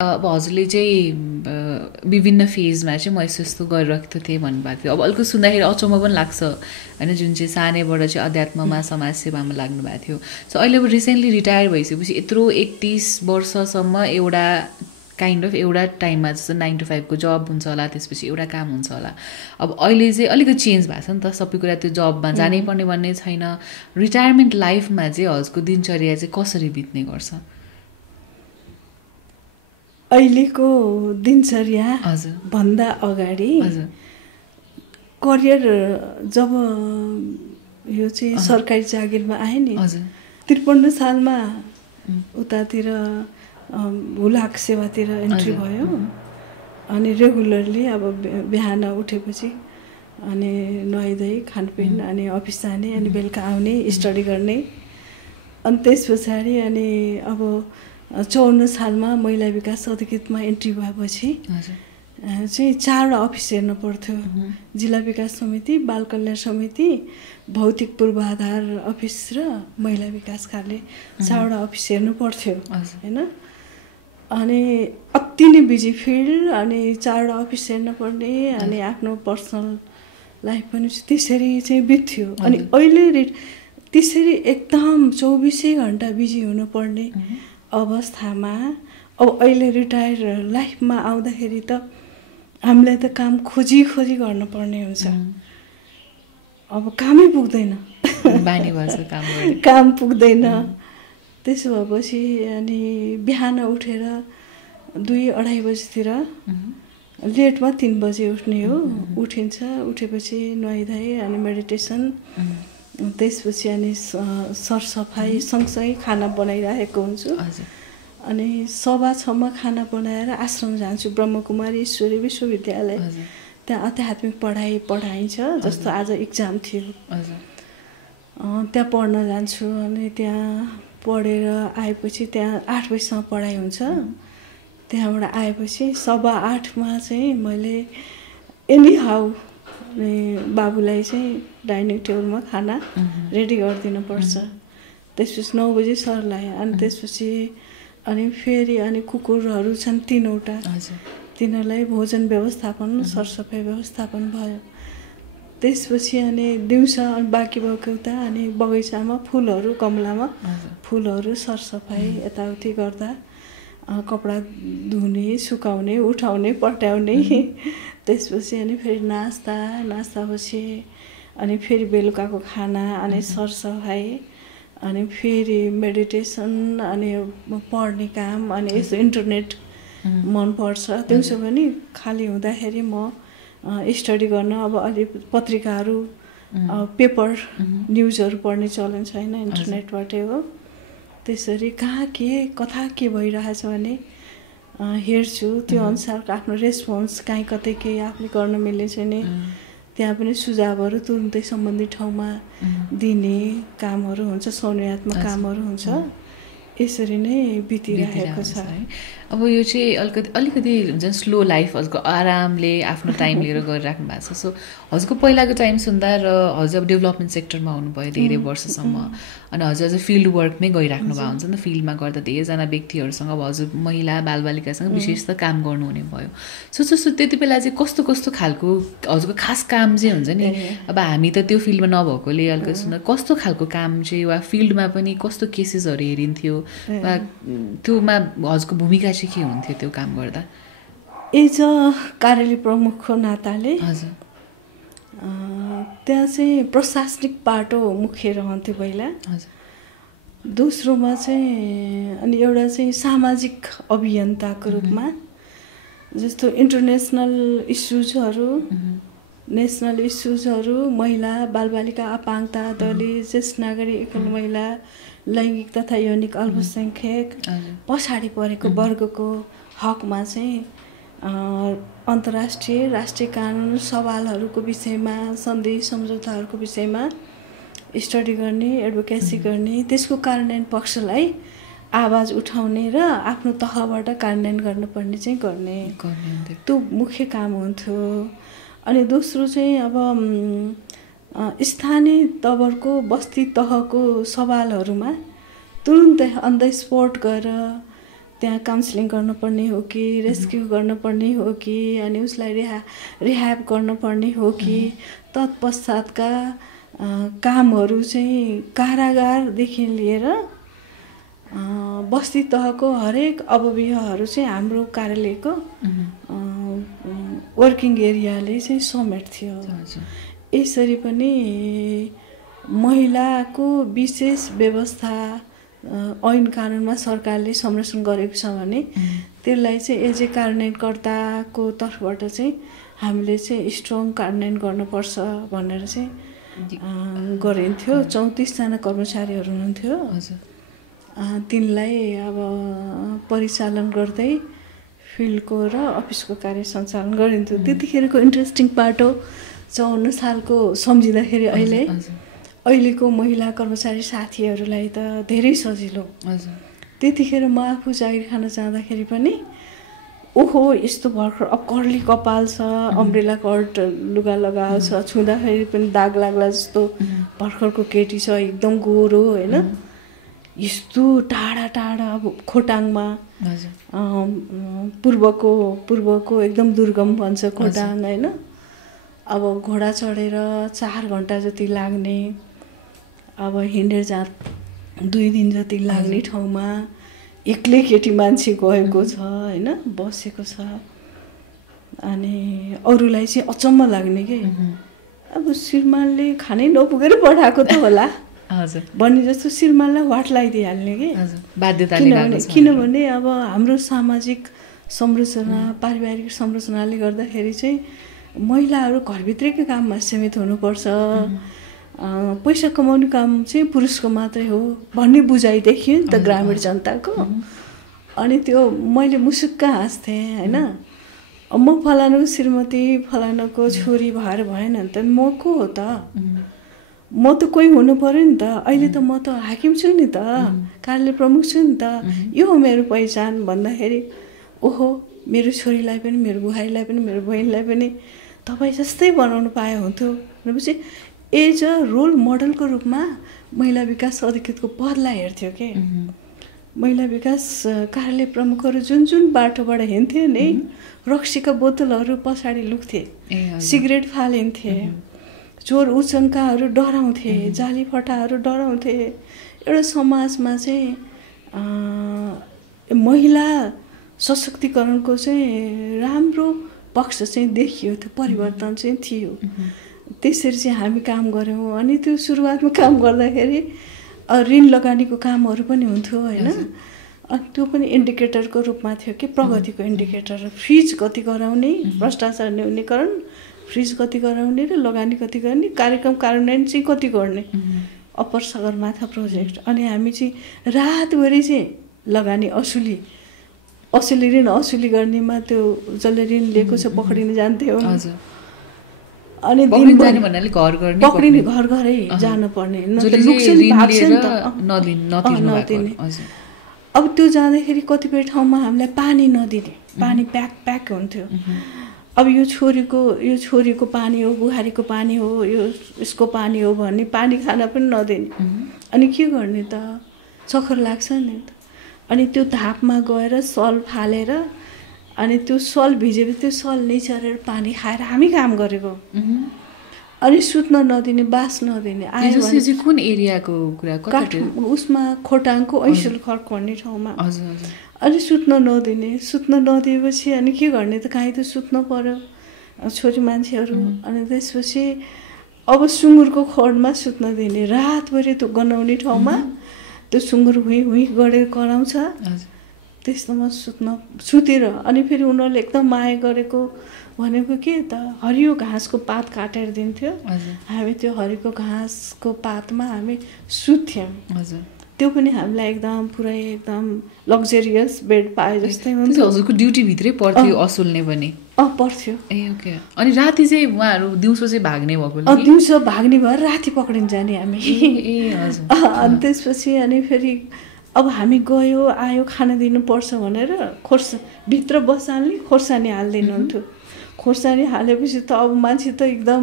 अब हजुरले चाहिँ विभिन्न फेजमा चाहिँ म यस्तो यस्तो गरिरहेको थिएँ भन्नुभएको थियो। अब अलिकति सुन्दाखेरि अचम्म पनि लाग्छ होइन, जुन चाहिँ सानैबाट चाहिँ अध्यात्ममा समाजसेवामा लाग्नु भएको थियो। सो अहिले अब रिसेन्टली रिटायर भइसकेपछि यत्रो 31 वर्षसम्म एउटा काइन्ड अफ एउटा टाइममा जस्तो 9 to 5 को जब हुन्छ होला, त्यसपछि एउटा काम हुन्छ होला। अब अहिले चाहिँ अलिकति चेन्ज भएको छ नि त, सबै कुरा त्यो जबमा जानै पर्ने भन्ने छैन। रिटायरमेन्ट लाइफमा चाहिँ हजुरको दिनचर्या चाहिँ कसरी बित्ने गर्छ? अहिलेको दिनचर्या भन्दा अगाडि करियर जब यो चाहिँ सरकारी जागिरमा आए नि 53 सालमा उतातिर हुलाक सेवातिर एन्ट्री भयो। अनि रेगुलरली अब बिहान उठेपछि अनि नुहाइधुवाइ खानपिन अनि अफिस जाने अनि बेलुका आउने स्टडी गर्ने। अनि त्यस पछाडि अनि अब 54 सालमा महिला विकास अधिकृतमा एन्ट्री भएपछि चाहिँ 4वटा अफिस हेर्नु पर्थ्यो। जिल्ला विकास समिति, बाल कल्याण समिति, भौतिक पूर्वाधार अफिस र महिला विकास कार्यालय 4वटा अफिस हेर्नु पर्थ्यो हैन। अनि अति नै बिजी फिल्ड अनि 4वटा अफिस हेर्नु पर्ने अनि आफ्नो पर्सनल लाइफ पनि त्यसरी चाहिँ बित्थ्यो। अनि अहिले त्यसरी एकदम 24 घण्टा बिजी हुनुपर्ने अवस्थामा अब अहिले रिटायर लाइफमा आउँदाखेरि त हामीलाई त काम खोजी गर्नुपर्ने हुन्छ। अब कामै पुग्दैन, बानी भन्छ काम पुग्दैन। त्यसो भएपछि अनि बिहान उठेर 2-2:30 बजीतिर, लेटमा 3 बजे उठ्ने हो। उठिन्छ, उठेपछि नुहाइधुवाइ अनि मेडिटेसन, त्यसपछि अनि सरसफाइ सँगसँगै खाना बनाइरहेको हुन्छु। अनि 6:15 खाना बनाएर आश्रम जान्छु, ब्रह्मकुमारी ईश्वरी विश्वविद्यालय। त्यहाँ आध्यात्मिक पढाइ पढाइन्छ, जस्तो आज इक्जाम थियो त्यहाँ पढ्न जान्छु। अनि त्यहाँ पढेर आएपछि त्यहाँ 8 बजीसम्म पढाइ हुन्छ। त्यहाँबाट आएपछि 8:15 चाहिँ मैले एनी हाउ बाबुलाई चाहिँ डाइनिङ टेबलमा खाना रेडी गरिदिनु पर्छ। त्यसपछि 9 बजी सरलाई। अनि त्यसपछि अनि फेरि अनि कुकुरहरू छन् 3वटा, तिनीहरूलाई भोजन व्यवस्थापन, सरसफाइ व्यवस्थापन भयो। त्यसपछि अनि दिउँसो अनि बाँकी भएको उता अनि बगैँचामा फुलहरू, गमलामा फुलहरू सरसफाइ यताउति गर्दा कपडा धुने, सुकाउने, उठाउने, पट्याउने। त्यसपछि अनि फेरि नास्तापछि अनि फेरि बेलुकाको खाना अनि सरसफाइ अनि फेरि मेडिटेसन अनि पढ्ने काम। अनि यसो इन्टरनेट मनपर्छ। दिउँसो पनि खाली हुँदाखेरि म स्टडी गर्न अब अलि पत्रिकाहरू, पेपर न्युजहरू पढ्ने चलन छैन, इन्टरनेटबाटै हो। त्यसरी कहाँ के कथा के भइरहेछ भने हेर्छु, त्यो अनुसारको आफ्नो रेस्पोन्स कहीँ कतै केही आफूले गर्न मिल्ने छैन त्यहाँ पनि सुझावहरू तुरुन्तै सम्बन्धित ठाउँमा दिने कामहरू हुन्छ, सौर्यात्मक कामहरू हुन्छ। यसरी नै बितिरहेको छ। अब यो चाहिँ अलिकति हुन्छ स्लो लाइफ, हजुरको आरामले आफ्नो टाइम लिएर गरिराख्नु भएको छ। सो हजुरको पहिलाको टाइम सुन्दा र हजुर अब डेभलपमेन्ट सेक्टरमा हुनुभयो धेरै वर्षसम्म, अनि हजुर अझ फिल्ड वर्कमै गइराख्नु भएको हुन्छ नि त। फिल्डमा गर्दा धेरैजना व्यक्तिहरूसँग अब हजुर महिला बालबालिकासँग विशेष त काम गर्नुहुने भयो। सो त्यति बेला चाहिँ कस्तो खालको हजुरको खास काम चाहिँ हुन्छ नि। अब हामी त त्यो फिल्डमा नभएकोले अलिकति सुन्दा कस्तो खालको काम चाहिँ, वा फिल्डमा पनि कस्तो केसेसहरू हेरिन्थ्यो, वा त्योमा हजुरको भूमिका चाहिँ के हुन्थ्यो त्यो काम गर्दा? एज कार्यालय प्रमुखको नाताले त्यहाँ चाहिँ प्रशासनिक पाटो मुख्य रहन्थ्यो पहिला। दोस्रोमा चाहिँ अनि एउटा चाहिँ सामाजिक अभियन्ताको रूपमा, जस्तो इन्टरनेसनल इस्युजहरू, नेसनल इस्युजहरू, महिला बालबालिका, अपाङ्गता, दलित, ज्येष्ठ नागरिक, एकल महिला, लैङ्गिक तथा यौनिक अल्पसङ्ख्यक, पछाडि परेको वर्गको हकमा चाहिँ अन्तर्राष्ट्रिय राष्ट्रिय कानुन सवालहरूको विषयमा, सन्धि सम्झौताहरूको विषयमा स्टडी गर्ने, एडभोकेसी गर्ने, त्यसको कार्यान्वयन पक्षलाई आवाज उठाउने र आफ्नो तहबाट कार्यान्वयन गर्नुपर्ने चाहिँ गर्ने, त्यो मुख्य काम हुन्थ्यो। अनि दोस्रो चाहिँ अब स्थानीय तवरको बस्ती तहको सवालहरूमा तुरुन्तै अन द स्पोट गएर त्यहाँ काउन्सिलिङ गर्नुपर्ने हो कि रेस्क्यु गर्नुपर्ने हो कि अनि उसलाई रिह्याब गर्नुपर्ने हो कि तत्पश्चातका कामहरू चाहिँ कारागारदेखि लिएर बस्ती तहको हरेक अवयवहरू चाहिँ हाम्रो कार्यालयको वर्किङ एरियाले चाहिँ समेट्थ्यो। यसरी पनि महिलाको विशेष व्यवस्था ऐन कानुनमा सरकारले संरक्षण गरेको छ भने त्यसलाई चाहिँ एज ए कार्यान्वयनकर्ताको तर्फबाट चाहिँ हामीले चाहिँ स्ट्रङ कार्यान्वयन गर्नुपर्छ भनेर चाहिँ गरिन्थ्यो। 34जना कर्मचारीहरू हुनुहुन्थ्यो। तिनलाई अब परिचालन गर्दै फिल्डको र अफिसको कार्य सञ्चालन गरिन्थ्यो। त्यतिखेरको इन्ट्रेस्टिङ पार्ट हो 54 सालको सम्झिँदाखेरि अहिलेको महिला कर्मचारी साथीहरूलाई त धेरै सजिलो। त्यतिखेर म आफू जागिर खान जाँदाखेरि पनि ओहो यस्तो भर्खर अब कर्ली कपाल छ, अम्ब्रेला कट लुगा लगाएको छ, छुँदाखेरि पनि दाग लाग्ला जस्तो भर्खरको केटी छ, एकदम गोरो होइन, यस्तो टाढा टाढा अब खोटाङमा पूर्वको एकदम दुर्गम भन्छ खोटाङ होइन। अब घोडा चढेर 4 घन्टा जति लाग्ने, अब हिँडेर 2 दिन जति लाग्ने ठाउँमा एक्लै केटी मान्छे गएको छ होइन, बसेको छ। अनि अरूलाई चाहिँ अचम्म लाग्ने के अब श्रीमानले खानै नपुगेर पठाएको त होला भन्ने जस्तो श्रीमानलाई वाट लगाइदिइहाल्ने कि किनभने अब हाम्रो सामाजिक संरचना पारिवारिक संरचनाले गर्दाखेरि चाहिँ महिलाहरू घरभित्रैको काममा सीमित हुनुपर्छ, पैसा कमाउने काम चाहिँ पुरुषको मात्रै हो भन्ने बुझाइ देखियो नि त ग्रामीण जनताको। अनि त्यो मैले मुसुक्क हाँस्थेँ होइन। म फलानुको श्रीमती फलानुको छोरी भएर भएन नि त म को हो त, म त कोही हुनु पर्यो नि त। अहिले त म त हाकिम छु नि त, कार्यालय प्रमुख छु नि त, यो हो मेरो पहिचान भन्दाखेरि ओहो मेरो छोरीलाई पनि मेरो बुहारीलाई पनि मेरो बहिनीलाई पनि तपाईँ जस्तै बनाउनु पाए हुन्थ्यो भनेपछि एज अ रोल मोडलको रूपमा महिला विकास अधिकृतको पदलाई हेर्थ्यो के। महिला विकास कार्यालय प्रमुखहरू जुन जुन बाटोबाट हिँड्थे नि रक्सीका बोतलहरू पछाडि लुक्थे, सिगरेट फालिन्थे, चोर उचङ्काहरू डराउँथे, जाली फटाहरू डराउँथे। एउटा समाजमा चाहिँ महिला सशक्तिकरणको चाहिँ राम्रो पक्ष चाहिँ देखियो, त्यो परिवर्तन चाहिँ थियो। त्यसरी चाहिँ हामी काम गऱ्यौँ। अनि त्यो सुरुवातमा काम गर्दाखेरि ऋण लगानीको कामहरू पनि हुन्थ्यो होइन। अनि त्यो पनि इन्डिकेटरको रूपमा थियो कि प्रगतिको इन्डिकेटर, फ्रिज कति गराउने, भ्रष्टाचार न्यूनीकरण, फ्रिज कति गराउने र लगानी कति गर्ने, कार्यक्रम कार्यान्वयन चाहिँ कति गर्ने, अप्पर सगरमाथा प्रोजेक्ट। अनि हामी चाहिँ रातभरि चाहिँ लगानी असुली ऋण असुली गर्नेमा त्यो जसले ऋण लिएको छ पक्रिन जान्थ्यो। अनि पक्रिने घर घरै जानुपर्ने, अब त्यो जाँदाखेरि कतिपय ठाउँमा हामीलाई पानी नदिने, पानी प्याक हुन्थ्यो। अब यो छोरीको पानी हो, बुहारीको पानी हो, यो यसको पानी हो भन्ने पानी खाना पनि नदिने। अनि के गर्ने त, चक्कर लाग्छ नि त। अनि त्यो धापमा गएर सल फालेर अनि त्यो सल भिजेपछि त्यो सल निचरेर पानी खाएर हामी काम गरेको। अनि सुत्न नदिने, बास नदिने। कुन एरियाको कुरा उसमा खोटाङको ऐसल खर्क भन्ने ठाउँमा। अनि सुत्न नदिएपछि अनि के गर्ने त, काहीँ त सुत्न पर्यो छोरी मान्छेहरू। अनि त्यसपछि अब सुँगुरको खोडमा सुत्न दिने, रातभरि त्यो गनाउने ठाउँमा त्यो सुँगुर हुँ गरेर कराउँछ, त्यस्तोमा सुतेर। अनि फेरि उनीहरूले एकदम माया गरेको भनेको के त, हरियो घाँसको पात काटेर दिन्थ्यो, हामी त्यो हरियो घाँसको पातमा हामी सुत्थ्यौँ। त्यो पनि हामीलाई एकदम पुरै एकदम लग्जरियस बेड पाए जस्तै हुन्थ्यो। हजुरको ड्युटी भित्रै पर्थ्यो असुल्ने पनि? पर्थ्यो। ए ओके। अनि राति चाहिँ उहाँहरू दिउँसो चाहिँ भाग्ने भएको? दिउँसो भाग्ने भएर राति पक्रिन जाने हामी। अनि त्यसपछि अनि फेरि अब हामी गयो आयो खाना दिनुपर्छ भनेर भित्र बसाल्ने खोर्सानी हालिदिनुहुन्थ्यो। खोर्सानी हालेपछि त अब मान्छे त एकदम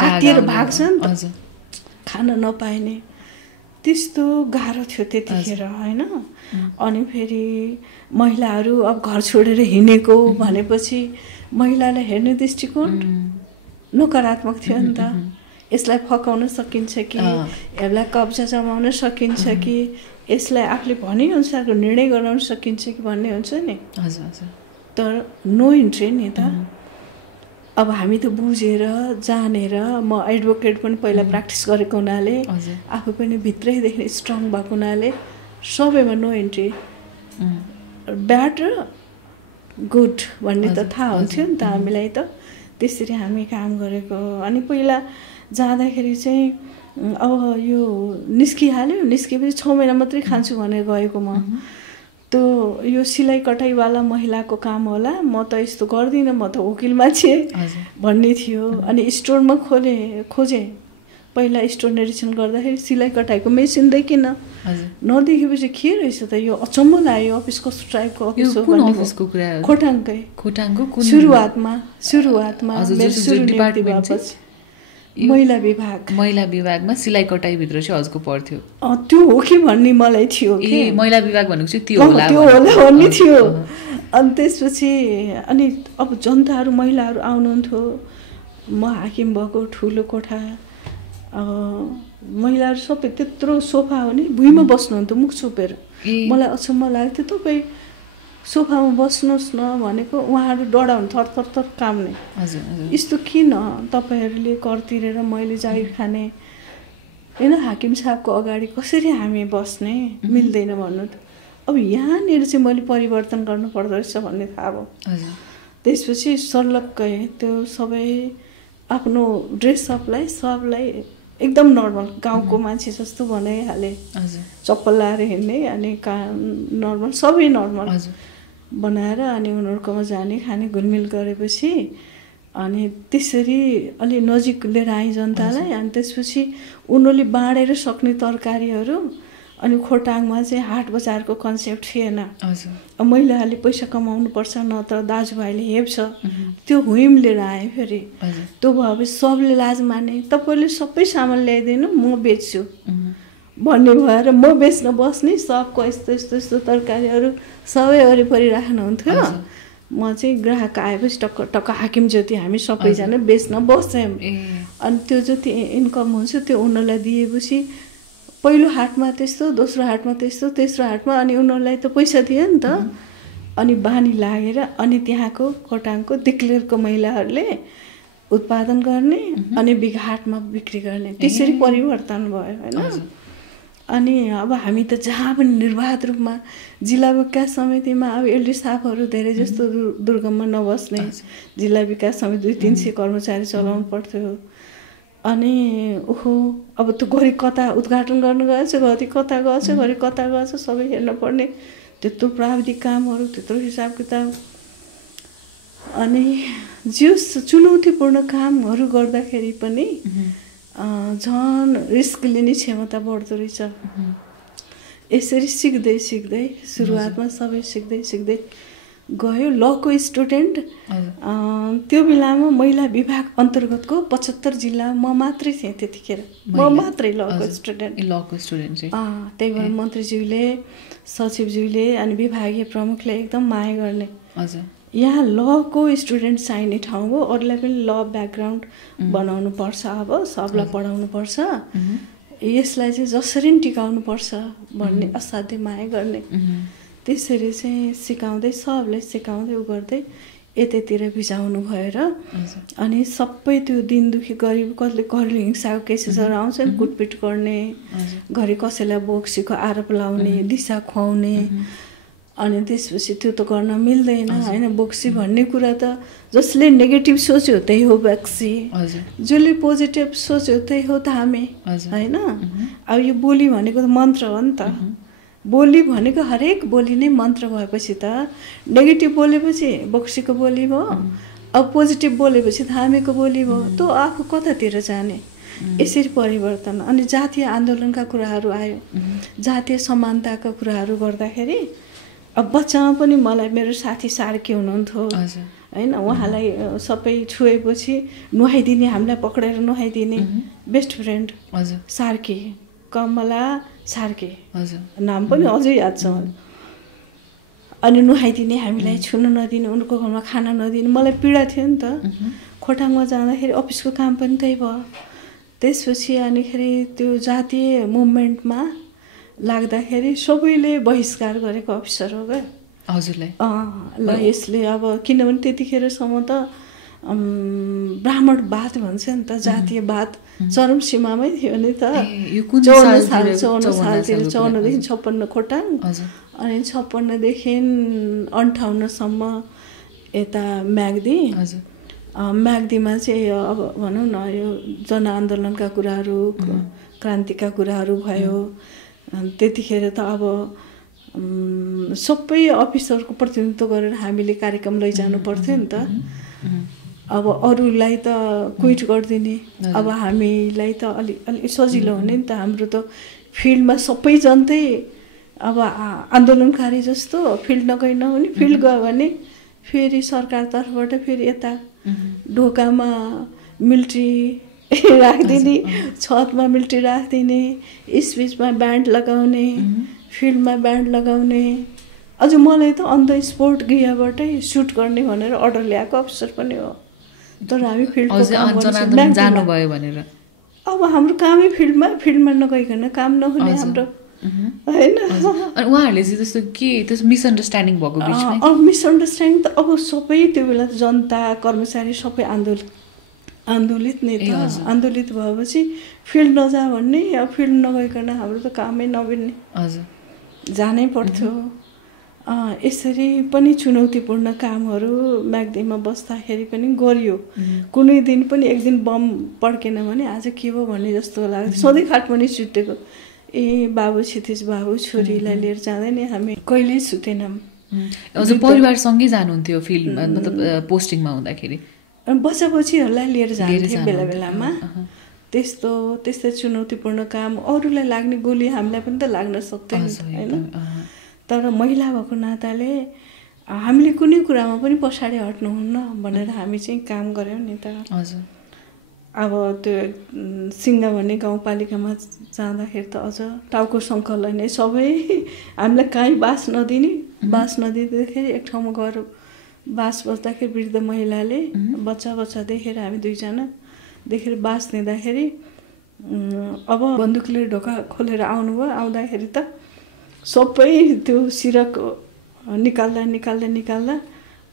आत्तिएर भाग्छ नि त, खान नपाइने। त्यस्तो गाह्रो थियो त्यतिखेर होइन। अनि फेरि महिलाहरू अब घर छोडेर हिँडेको भनेपछि महिलालाई हेर्ने दृष्टिकोण नकारात्मक थियो नि त। यसलाई फकाउन सकिन्छ कि, यसलाई कब्जा जमाउन सकिन्छ कि, यसलाई आफूले भनेअनुसारको निर्णय गराउन सकिन्छ कि भन्ने हुन्छ नि। तर नो इन्ट्री नि त। अब हामी त बुझेर जानेर, म एडभोकेट पनि पहिला प्र्याक्टिस गरेको हुनाले, आफू पनि भित्रैदेखि स्ट्रङ भएको हुनाले सबैमा नो इन्ट्री, ब्याड र गुड भन्ने त थाहा हुन्थ्यो नि त हामीलाई त। त्यसरी हामी काम गरेको। अनि पहिला जाँदाखेरि चाहिँ अब यो निस्किहाल्यो, निस्केपछि 6 महिना मात्रै खान्छु भनेर गएको म। त्यो यो सिलाइ कटाइवाला महिलाको काम होला, म त यस्तो गर्दिनँ, म त वकिल मान्छे भन्ने थियो। अनि स्टोरमा खोजेँ पहिला स्टोर निरीक्षण गर्दाखेरि सिलाइ कटाइको मेसिन देखिनँ। नदेखेपछि के रहेछ त यो, अचम्म लाग्यो। अफिस कस्तो टाइपको अफिस हो भन्ने। खोटाङकै सुरुवातमा महिला विभागमा सिलाइ कटाइ भित्र चाहिँ हजुरको पर्थ्यो। त्यो हो कि भन्ने मलाई थियो कि महिला विभाग भनेको चाहिँ त्यो होला भन्ने थियो। अनि त्यसपछि अनि अब जनताहरू महिलाहरू आउनुहुन्थ्यो। म हाकिम भएको ठुलो कोठा, महिलाहरू सबै त्यत्रो सोफा हो नि, भुइँमा बस्नुहुन्थ्यो मुख छोपेर। मलाई अचम्म लाग्थ्यो, तपाईँ सोफामा बस्नुहोस् न भनेको, उहाँहरू डराउनु थरथर काम्ने। यस्तो किन तपाईँहरूले कर तिरेर मैले जागिर खाने होइन, हाकिम साहबको अगाडि कसरी हामी बस्ने, मिल्दैन भन्नु। अब यहाँनिर चाहिँ मैले परिवर्तन गर्नु पर्दो रहेछ भन्ने थाहा भयो। त्यसपछि सर्लक्कै त्यो सबै आफ्नो ड्रेसअपलाई सबलाई एकदम नर्मल गाउँको मान्छे जस्तो बनाइहाले। चप्पल लाएर हिँड्ने अनि नर्मल सबै नर्मल बनाएर अनि उनीहरूकोमा जाने, खाने, घुलमिल गरेपछि अनि त्यसरी अलि नजिक लिएर आएँ जनतालाई। अनि त्यसपछि उनीहरूले बाँडेर सक्ने तरकारीहरू। अनि खोटाङमा चाहिँ हाट बजारको कन्सेप्ट थिएन। महिलाहरूले पैसा कमाउनुपर्छ, नत्र दाजुभाइले हेप्छ, त्यो हुइम लिएर आएँ। फेरि त्यो भएपछि सबले लाज माने, तपाईँले सबै सामान ल्याइदिनु म बेच्छु भन्ने भएर म बेच्न बस्ने। सबको यस्तो तरकारीहरू सबै वरिपरि राख्नुहुन्थ्यो। म चाहिँ ग्राहक आएपछि टक्क हाकिम ज्योति हामी सबैजना बेच्न बस्छौँ। अनि त्यो जति इन्कम हुन्छ त्यो उनीहरूलाई दिएपछि पहिलो हाटमा त्यस्तो, दोस्रो हाटमा त्यस्तो, तेस्रो हाटमा अनि उनीहरूलाई त पैसा दियो नि त। अनि बानी लागेर अनि त्यहाँको खोटाङको दिक्लेरको महिलाहरूले उत्पादन गर्ने अनि हाटमा बिक्री गर्ने, त्यसरी परिवर्तन भयो होइन। अनि अब हामी त जहाँ पनि निर्वाध रूपमा जिल्ला विकास समितिमा अब एलडी साहबहरू धेरै जस्तो दुर्गममा नबस्ने, जिल्ला विकास समिति 200-300 कर्मचारी चलाउनु पर्थ्यो। अनि ओहो अब त्यो घरि कता उद्घाटन गर्नु गएछ, घरि कता गएछ सबै हेर्न पर्ने। त्यत्रो प्राविधिक कामहरू, त्यत्रो हिसाब किताब। अनि जस चुनौतीपूर्ण कामहरू गर्दाखेरि पनि झन् रिस्क लिने क्षमता बढ्दो रहेछ। यसरी सिक्दै सुरुवातमा सबै सिक्दै गयो। लको स्टुडेन्ट त्यो बेलामा महिला विभाग अन्तर्गतको 75 जिल्ला म मात्रै थिएँ त्यतिखेर, म मात्रै लको स्टुडेन्ट। त्यही भएर मन्त्रीज्यूले, सचिवज्यूले अनि विभागीय प्रमुखले एकदम माया गर्ने। यहाँ लको स्टुडेन्ट चाहिने ठाउँ हो, अरूलाई पनि ल ब्याकग्राउन्ड बनाउनु पर्छ, अब सबलाई पढाउनु पर्छ, यसलाई चाहिँ जसरी पनि टिकाउनु पर्छ भन्ने असाध्य माया गर्ने। त्यसरी चाहिँ सिकाउँदै सबले सिकाउँदै उ गर्दै यतैतिर भिजाउनु भएर अनि सबै त्यो दिन दुखी गरिब कसले घरेलु हिंसाको केसेसहरू आउँछन्, कुटपिट गर्ने, घरि कसैलाई बोक्सीको आरोप लाउने, दिशा खुवाउने। अनि त्यसपछि त्यो त गर्न मिल्दैन होइन। बोक्सी भन्ने कुरा त जसले नेगेटिभ सोच्यो त्यही हो बोक्सी, जसले पोजिटिभ सोच्यो त्यही हो धामे होइन। अब यो बोली भनेको त मन्त्र हो नि त। बोली भनेको हरेक बोली नै मन्त्र भएपछि त नेगेटिभ बोलेपछि बोक्सीको बोली भयो, अब पोजिटिभ बोलेपछि धामेको बोली भयो, त्यो आफू कतातिर जाने। यसरी परिवर्तन। अनि जातीय आन्दोलनका कुराहरू आयो, जातीय समानताका कुराहरू गर्दाखेरि अब बच्चामा पनि मलाई मेरो साथी सार्की हुनुहुन्थ्यो होइन, उहाँलाई सबै छुएपछि नुहाइदिने, हामीलाई पक्रेर नुहाइदिने बेस्ट फ्रेन्ड सार्की, कमला सार्के हजुर नाम पनि अझै याद छ मलाई। अनि नुहाइदिने, हामीलाई छुन नदिने, उनको घरमा खाना नदिने। मलाई पीडा थियो नि त। खोटाङमा जाँदाखेरि अफिसको काम पनि त्यही भयो। त्यसपछि अनिखेरि त्यो जातीय मुभमेन्टमा लाग्दाखेरि सबैले बहिष्कार गरेको अफिसर हो क्या हजुरलाई। ल यसले अब किनभने त्यतिखेरसम्म त ब्राह्मणवाद भन्छ नि त, जातीयवाद चरम सीमामै थियो नि त। 54 सालदेखि 56 खोटाङ, अनि 56 देखि 58सम्म यता म्याग्दी। म्याग्दीमा चाहिँ अब भनौँ न यो जनआन्दोलनका कुराहरू, क्रान्तिका कुराहरू भयो। त्यतिखेर त अब सबै अफिसरको प्रतिनिधित्व गरेर हामीले कार्यक्रम लैजानु पर्थ्यो नि त। अब अरूलाई त क्विट गरिदिने, अब हामीलाई त अलि सजिलो हुने नि त। हाम्रो त फिल्डमा सबै जनतै अब आन्दोलनकारी जस्तो फिल्ड नगई नहुने, फिल्ड गयो भने फेरि सरकार तर्फबाट फेरि यता ढोकामा मिलिट्री राखिदिने, छतमा मिलिट्री राखिदिने, स्पिचमा ब्यान्ड लगाउने, फिल्डमा ब्यान्ड लगाउने। अझ मलाई त अन द स्पोर्ट गृहबाटै सुट गर्ने भनेर अर्डर ल्याएको अफिसर पनि हो। तर हामी फिल्डको जानुभयो भनेर अब हाम्रो कामै फिल्डमा नगइकन काम नहुने हाम्रो होइन। अनि उहाँहरूले चाहिँ जस्तो के त्यस्तो मिसअन्डरस्ट्यान्डिङ भएको बिचमा? अब मिसअन्डरस्ट्यान्डिङ त अब सबै त्यो बेला जनता कर्मचारी सबै आन्दोलित नै त। आन्दोलित भएपछि फिल्ड नजा भन्ने, अब फिल्ड नगइकन हाम्रो त कामै नबिन्ने, जानै पर्थ्यो। यसरी पनि चुनौतीपूर्ण कामहरू म्याग्दीमा बस्दाखेरि पनि गरियो। कुनै दिन पनि एक दिन बम पड्केन भने आज के हो भन्ने जस्तो लाग्थ्यो। सधैँ खाटमुनि सुतेको, ए बाबु क्षितिज बाबु छोरीलाई लिएर जाँदै नि हामी कहिल्यै सुतेनौँ। परिवारसँगै जानुहुन्थ्यो फिल्डमा, मतलब पोस्टिङमा हुँदाखेरि? बच्चाबच्चीहरूलाई लिएर जान्थ्यो बेला बेलामा। त्यस्तै चुनौतीपूर्ण काम, अरूलाई लाग्ने गोली हामीलाई पनि त लाग्न सक्थ्यो होइन। तर महिला भएको नाताले हामीले कुनै कुरामा पनि पछाडि हट्नुहुन्न भनेर हामी चाहिँ काम गऱ्यौँ नि त। अब त्यो सिङ्गा भन्ने गाउँपालिकामा जाँदाखेरि त अझ टाउको सङ्कलन नै, सबै हामीलाई काहीँ बास नदिँदाखेरि एक ठाउँमा गएर बास बस्दाखेरि वृद्ध महिलाले बच्चा देखेर हामी दुईजना देखेर बास दिँदाखेरि अब बन्दुकले ढोका खोलेर आउनुभयो। आउँदाखेरि त सबै त्यो सिरक निकाल्दा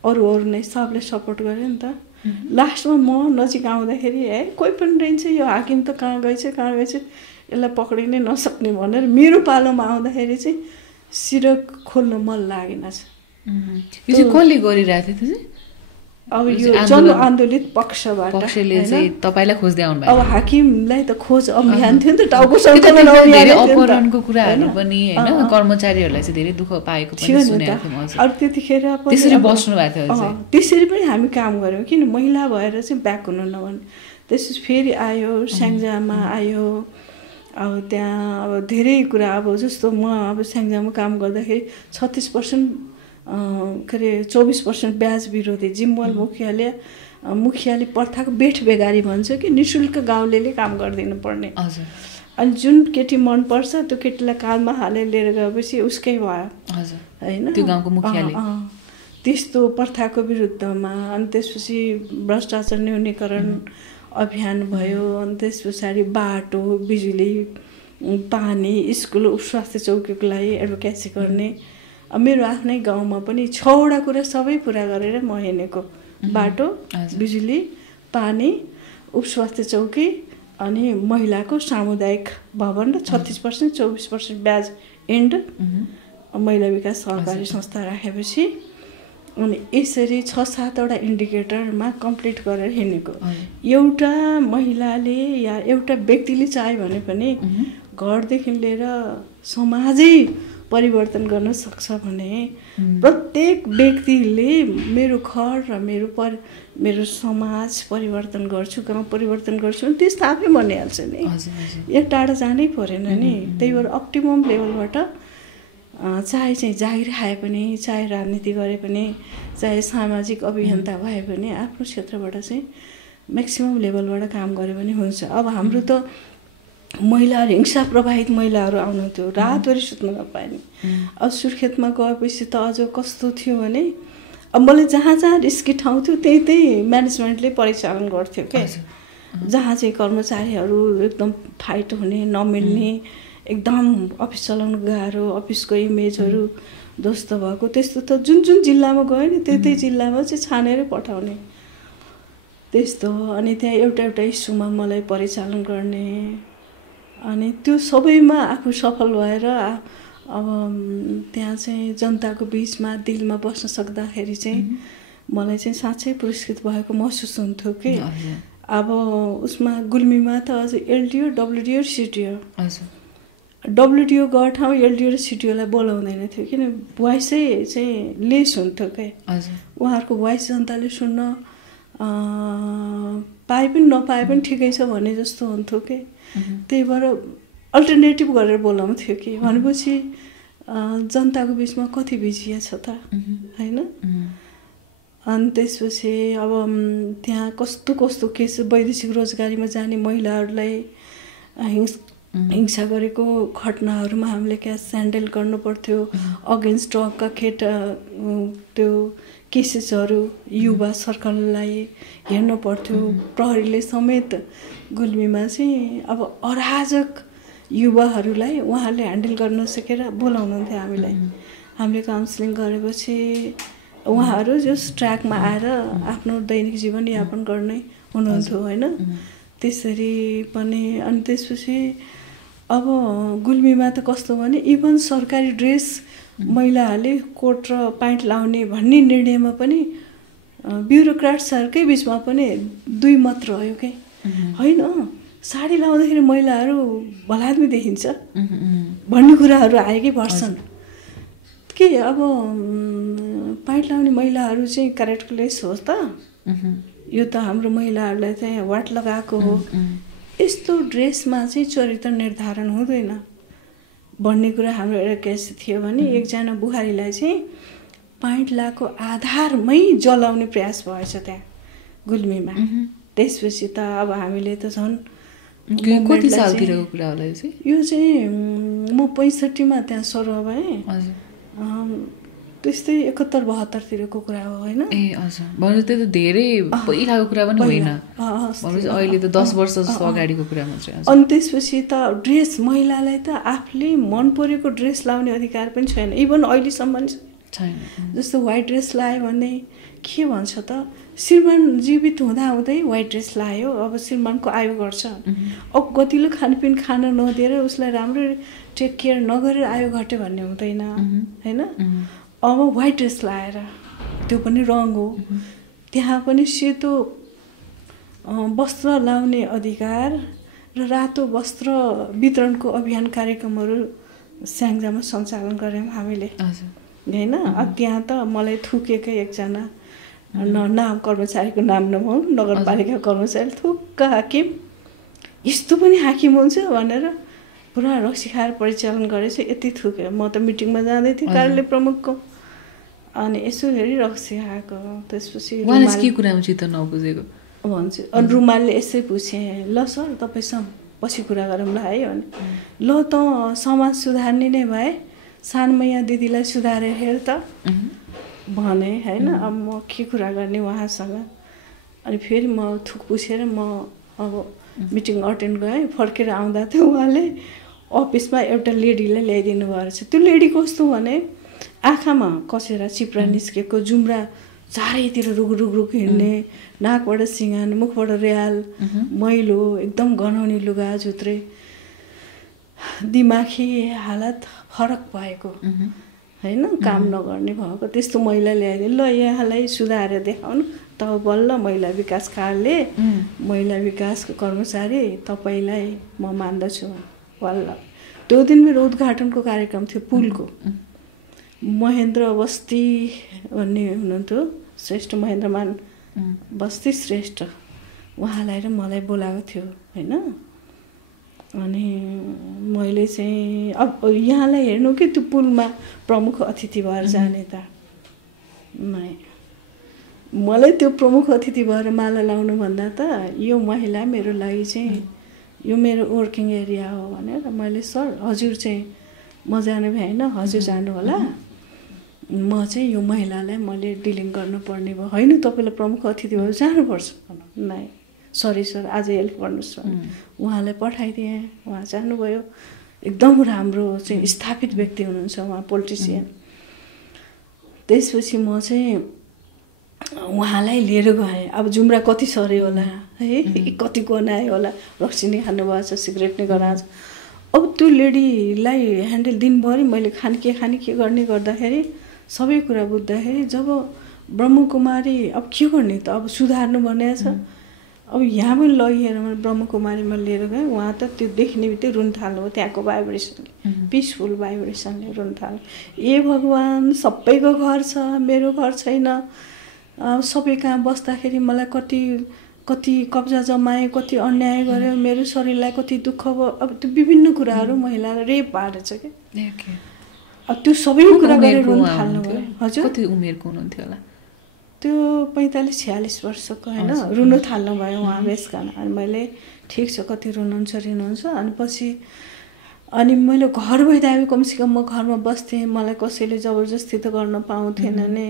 अरू नै सबले सपोर्ट गर्यो नि त। लास्टमा म नजिक आउँदाखेरि कोही पनि रहन्छ, यो हाकिम त कहाँ गएछ यसलाई पक्रिनै नसक्ने भनेर मेरो पालोमा आउँदाखेरि चाहिँ सिरक खोल्न मन लागेन। यो चाहिँ कसले गरिरहेको थियो? अब यो जनआन्दोलित पक्षले चाहिँ तपाईलाई खोज्दै आउनु भयो। अब हाकिमलाई त खोज अभियान थियो नि त, टाउको धेरै अपहरणको कुराहरू पनि होइन, कर्मचारीहरूलाई चाहिँ धेरै दुःख पाएको पनि सुनेको थियौँ। अरू त्यतिखेर त्यसरी बस्नु भएको थियो? त्यसरी पनि हामी काम गऱ्यौँ, किन महिला भएर चाहिँ ब्याक हुनु नभने। त्यसपछि फेरि आयो स्याङ्जामा आयो। अब त्यहाँ अब धेरै कुरा, अब जस्तो म अब स्याङ्जामा काम गर्दाखेरि 36% के अरे 24% ब्याज विरोधी जिम्वाल मुखियाले प्रथाको बेठ बेगारी भन्छ कि निःशुल्क गाउँलेले काम गरिदिनु पर्ने। अनि जुन केटी मनपर्छ त्यो केटीलाई कालमा हालेर लिएर गएपछि उसकै भयो होइन, त्यो गाउँको मुखियाले। त्यस्तो प्रथाको विरुद्धमा अनि त्यसपछि भ्रष्टाचार न्यूनीकरण अभियान भयो। अनि त्यस पछाडि बाटो, बिजुली, पानी, स्कुल, स्वास्थ्य चौकीको लागि एडभोकेसी गर्ने। मेरो आफ्नै गाउँमा पनि 6वटा कुरा सबै पुरा गरेर म हिँडेको। बाटो, बिजुली, पानी, उपस्वास्थ्य चौकी अनि महिलाको सामुदायिक भवन र 36% 24% ब्याज एन्ड महिला विकास सहकारी संस्था राखेपछि अनि यसरी 6-7वटा इन्डिकेटरमा कम्प्लिट गरेर हिँडेको। एउटा महिलाले या एउटा व्यक्तिले चाह्यो भने पनि घरदेखि लिएर समाजै परिवर्तन गर्न सक्छ भने प्रत्येक व्यक्तिले मेरो घर र मेरो समाज परिवर्तन गर्छु, गाउँ परिवर्तन गर्छु भने त्यस्तो आफै भनिहाल्छ नि। यहाँ टाढा जानै परेन नि। त्यही भएर अप्टिमम लेभलबाट चाहे चाहिँ जागिर खाए पनि, चाहे राजनीति गरे पनि, चाहे सामाजिक अभियन्ता भए पनि आफ्नो क्षेत्रबाट चाहिँ म्याक्सिमम लेभलबाट काम गरे पनि हुन्छ। अब हाम्रो त महिलाहरू हिंसा प्रभावित महिलाहरू आउनुहुन्थ्यो, रातभरि सुत्न नपाएन। अब सुर्खेतमा गएपछि त अझ कस्तो थियो भने अब मैले जहाँ जहाँ रिस्की ठाउँ थियो त्यही त्यही म्यानेजमेन्टले परिचालन गर्थ्यो क्या। जहाँ चाहिँ कर्मचारीहरू एकदम फाइट हुने नमिल्ने, एकदम अफिस चलाउनु गाह्रो, अफिसको इमेजहरू ध्वस्त भएको, त्यस्तो त जुन जुन जिल्लामा गयो नि त्यही जिल्लामा चाहिँ छानेर पठाउने त्यस्तो। अनि त्यहाँ एउटा एउटा इस्युमा मलाई परिचालन गर्ने, अनि त्यो सबैमा आफू सफल भएर अब त्यहाँ चाहिँ जनताको बिचमा दिलमा बस्न सक्दाखेरि चाहिँ मलाई चाहिँ साँच्चै पुरस्कृत भएको महसुस हुन्थ्यो कि। अब उसमा गुल्मीमा त अझ एलडिओ डब्लुडिओ सिटिओ, डब्लुडिओ गएको ठाउँ एलडिओ र सिटिओलाई बोलाउँदैन थियो, किन भोइसै चाहिँ लेस हुन्थ्यो क्या। उहाँहरूको भोइस जनताले सुन्न पाए पनि नपाए पनि ठिकै छ भने जस्तो हुन्थ्यो कि। त्यही भएर अल्टरनेटिभ गरेर बोलाउँथ्यो कि, भनेपछि जनताको बिचमा कति बिजिया छ त होइन। अनि त्यसपछि अब त्यहाँ कस्तो कस्तो केस, वैदेशिक रोजगारीमा जाने महिलाहरूलाई हिंसा गरेको घटनाहरूमा हामीले क्यास ह्यान्डल गर्नु पर्थ्यो। अगेन्स्ट ड्रगका त्यो केसेसहरू युवा सर्कललाई हेर्नु पर्थ्यो। प्रहरीले समेत गुल्मीमा चाहिँ अब अराजक युवाहरूलाई उहाँहरूले ह्यान्डल गर्न सकेर बोलाउनुहुन्थ्यो हामीलाई। हामीले काउन्सिलिङ गरेपछि उहाँहरू जस ट्र्याकमा आएर आफ्नो दैनिक जीवनयापन गर्ने हुनुहुन्थ्यो होइन। त्यसरी पनि अनि त्यसपछि अब गुल्मीमा त कस्तो भने इभन सरकारी ड्रेस महिलाहरूले कोट र प्यान्ट लाउने भन्ने निर्णयमा पनि ब्युरोक्राट्सहरूकै बिचमा पनि दुई मत रह्यो कि होइन, साडी लाउँदाखेरि महिलाहरू भलादमी देखिन्छ भन्ने कुराहरू आयो कि भर्सन कि। अब प्यान्ट लाउने महिलाहरू चाहिँ क्यारेक्टरलेस हो त, यो त हाम्रो महिलाहरूलाई चाहिँ वाट लगाएको हो, यस्तो ड्रेसमा चाहिँ चरित्र निर्धारण हुँदैन भन्ने कुरा हाम्रो एउटा केस थियो भने एकजना बुहारीलाई चाहिँ प्यान्ट लाएको आधारमै जलाउने प्रयास भएछ त्यहाँ गुल्मीमा। त्यसपछि त अब हामीले त झन् कति सालतिरको कुरा होला यो चाहिँ? यो चाहिँ म 65मा त्यहाँ सरुवा भएँ, त्यस्तै 71-72तिरको कुरा हो होइन। ए हजुर, भनेपछि त्यो त धेरै पहिलाको कुरा पनि होइन, भनेपछि अहिले त 10 वर्ष जस्तो अगाडिको कुरा मात्रै। अनि त्यसपछि त ड्रेस महिलालाई त आफूले मन परेको ड्रेस लाउने अधिकार पनि छैन, इभन अहिलेसम्म छैन। जस्तो व्हाइट ड्रेस लायो भने के भन्छ त, श्रीमान जीवित हुँदाहुँदै व्हाइट ड्रेस लायो, अब श्रीमानको आयु घट्छ, अब गतिलो खानपिन खान नदिएर उसलाई राम्रो टेक केयर नगरेर आयु घट्यो भन्ने हुँदैन होइन। अब व्हाइट ड्रेस लाएर त्यो पनि रङ हो, त्यहाँ पनि सेतो वस्त्र लाउने अधिकार र रातो वस्त्र वितरणको अभियान कार्यक्रमहरू स्याङ्जामा सञ्चालन गऱ्यौँ हामीले होइन। अब त्यहाँ त मलाई थुकेकै एकजना नाम कर्मचारीको नाम नभनौँ, नगरपालिका कर्मचारी थुक्क हाकिम, यस्तो पनि हाकिम हुन्छ भनेर पुरा रक्सी खाएर परिचालन गरेछ। यति थुक्यो, म त मिटिङमा जाँदै थिएँ कार्यालय प्रमुखको, अनि यसो हेरी रक्सी खाएको। त्यसपछि के कुरामा चित्त नबुझेको भन्छु, अनि रुमालले यसै पुछेँ, ल सर तपाईँसँग पछि कुरा गरौँ ल है भने, ल त समाज सुधार्ने नै भए सानमैया दिदीलाई सुधारेर हेर त भने होइन। अब म के कुरा गर्ने उहाँसँग, अनि फेरि म थुक पुछेर म अब मिटिङ अटेन्ड गरेँ। फर्केर आउँदा थियो उहाँले अफिसमा एउटा लेडीलाई ल्याइदिनु भएको रहेछ। त्यो लेडी कस्तो भने आँखामा कसेर चिप्रा निस्केको, जुम्रा चारैतिर रुग रुग रुग हिँड्ने, नाकबाट सिँगान, मुखबाट रेहाल, मैलो, एकदम गनाउने लुगा जुत्रे, दिमागी हालत फरक भएको होइन, काम नगर्ने भएको त्यस्तो महिला ल्याइदियो। ल यहाँलाई सुधारेर देखाउनु, तब बल्ल महिला विकास कार्यालय महिला विकासको कर्मचारी तपाईँलाई म मान्दछु बल्ल। त्यो दिन मेरो उद्घाटनको कार्यक्रम थियो पुलको, महेन्द्र बस्ती भन्ने हुनुहुन्थ्यो, श्रेष्ठ महेन्द्रमान बस्ती श्रेष्ठ, उहाँलाई र मलाई बोलाएको थियो होइन। अनि मैले चाहिँ अब यहाँलाई हेर्नु कि त्यो पुलमा प्रमुख अतिथि भएर जाने त, मलाई त्यो प्रमुख अतिथि भएर माला लाउनु भन्दा त यो महिला मेरो लागि चाहिँ यो मेरो वर्किङ एरिया हो भनेर मैले सर हजुर चाहिँ म जाने भएन हजुर जानु होला म चाहिँ यो महिलालाई मैले डिलिङ गर्नुपर्ने भयो होइन तपाईँलाई प्रमुख अतिथि भयो जानुपर्छ नै सरी सर आज हेल्प गर्नुहोस् उहाँलाई पठाइदिएँ उहाँ जानुभयो एकदम राम्रो चाहिँ स्थापित व्यक्ति हुनुहुन्छ उहाँ पोलिटिसियन त्यसपछि म चाहिँ उहाँलाई लिएर गएँ अब जुम्रा कति सर्यो होला है कति गनायो होला रक्सी नै खानुभएको छ सिगरेट नै गराएको छ अब त्यो लेडीलाई ह्यान्डल दिनभरि मैले खाने के गर्ने गर्दाखेरि सबै कुरा बुझ्दाखेरि जब ब्रह्मकुमारी अब के गर्ने त अब सुधार्नु भनेको छ अब यहाँ पनि लगेर मैले ब्रह्मकुमारीमा लिएर गएँ उहाँ त त्यो देख्ने बित्तिकै रुन थाल्नुभयो त्यहाँको भाइब्रेसनले पिसफुल भाइब्रेसनले रुन थाल्यो ए भगवान् सबैको घर छ मेरो घर छैन सबै कहाँ बस्दाखेरि मलाई कति कब्जा जमाए कति अन्याय गर्यो मेरो शरीरलाई कति दुःख भयो अब त्यो विभिन्न कुराहरू महिलालाई रेप पारेछ क्या अब त्यो सबै कुरा गरेर रुन थाल्नुभयो हजुर कति उमेरको हुनुहुन्थ्यो होला त्यो 45-46 वर्षको होइन रुनु थाल्नुभयो उहाँ बेसकान अनि मैले ठिक छ कति रुनुहुन्छ अनि पछि अनि मैले घर भइदिए कमसेकम म घरमा बस्थेँ मलाई कसैले जबरजस्ती त गर्न पाउँथेन नि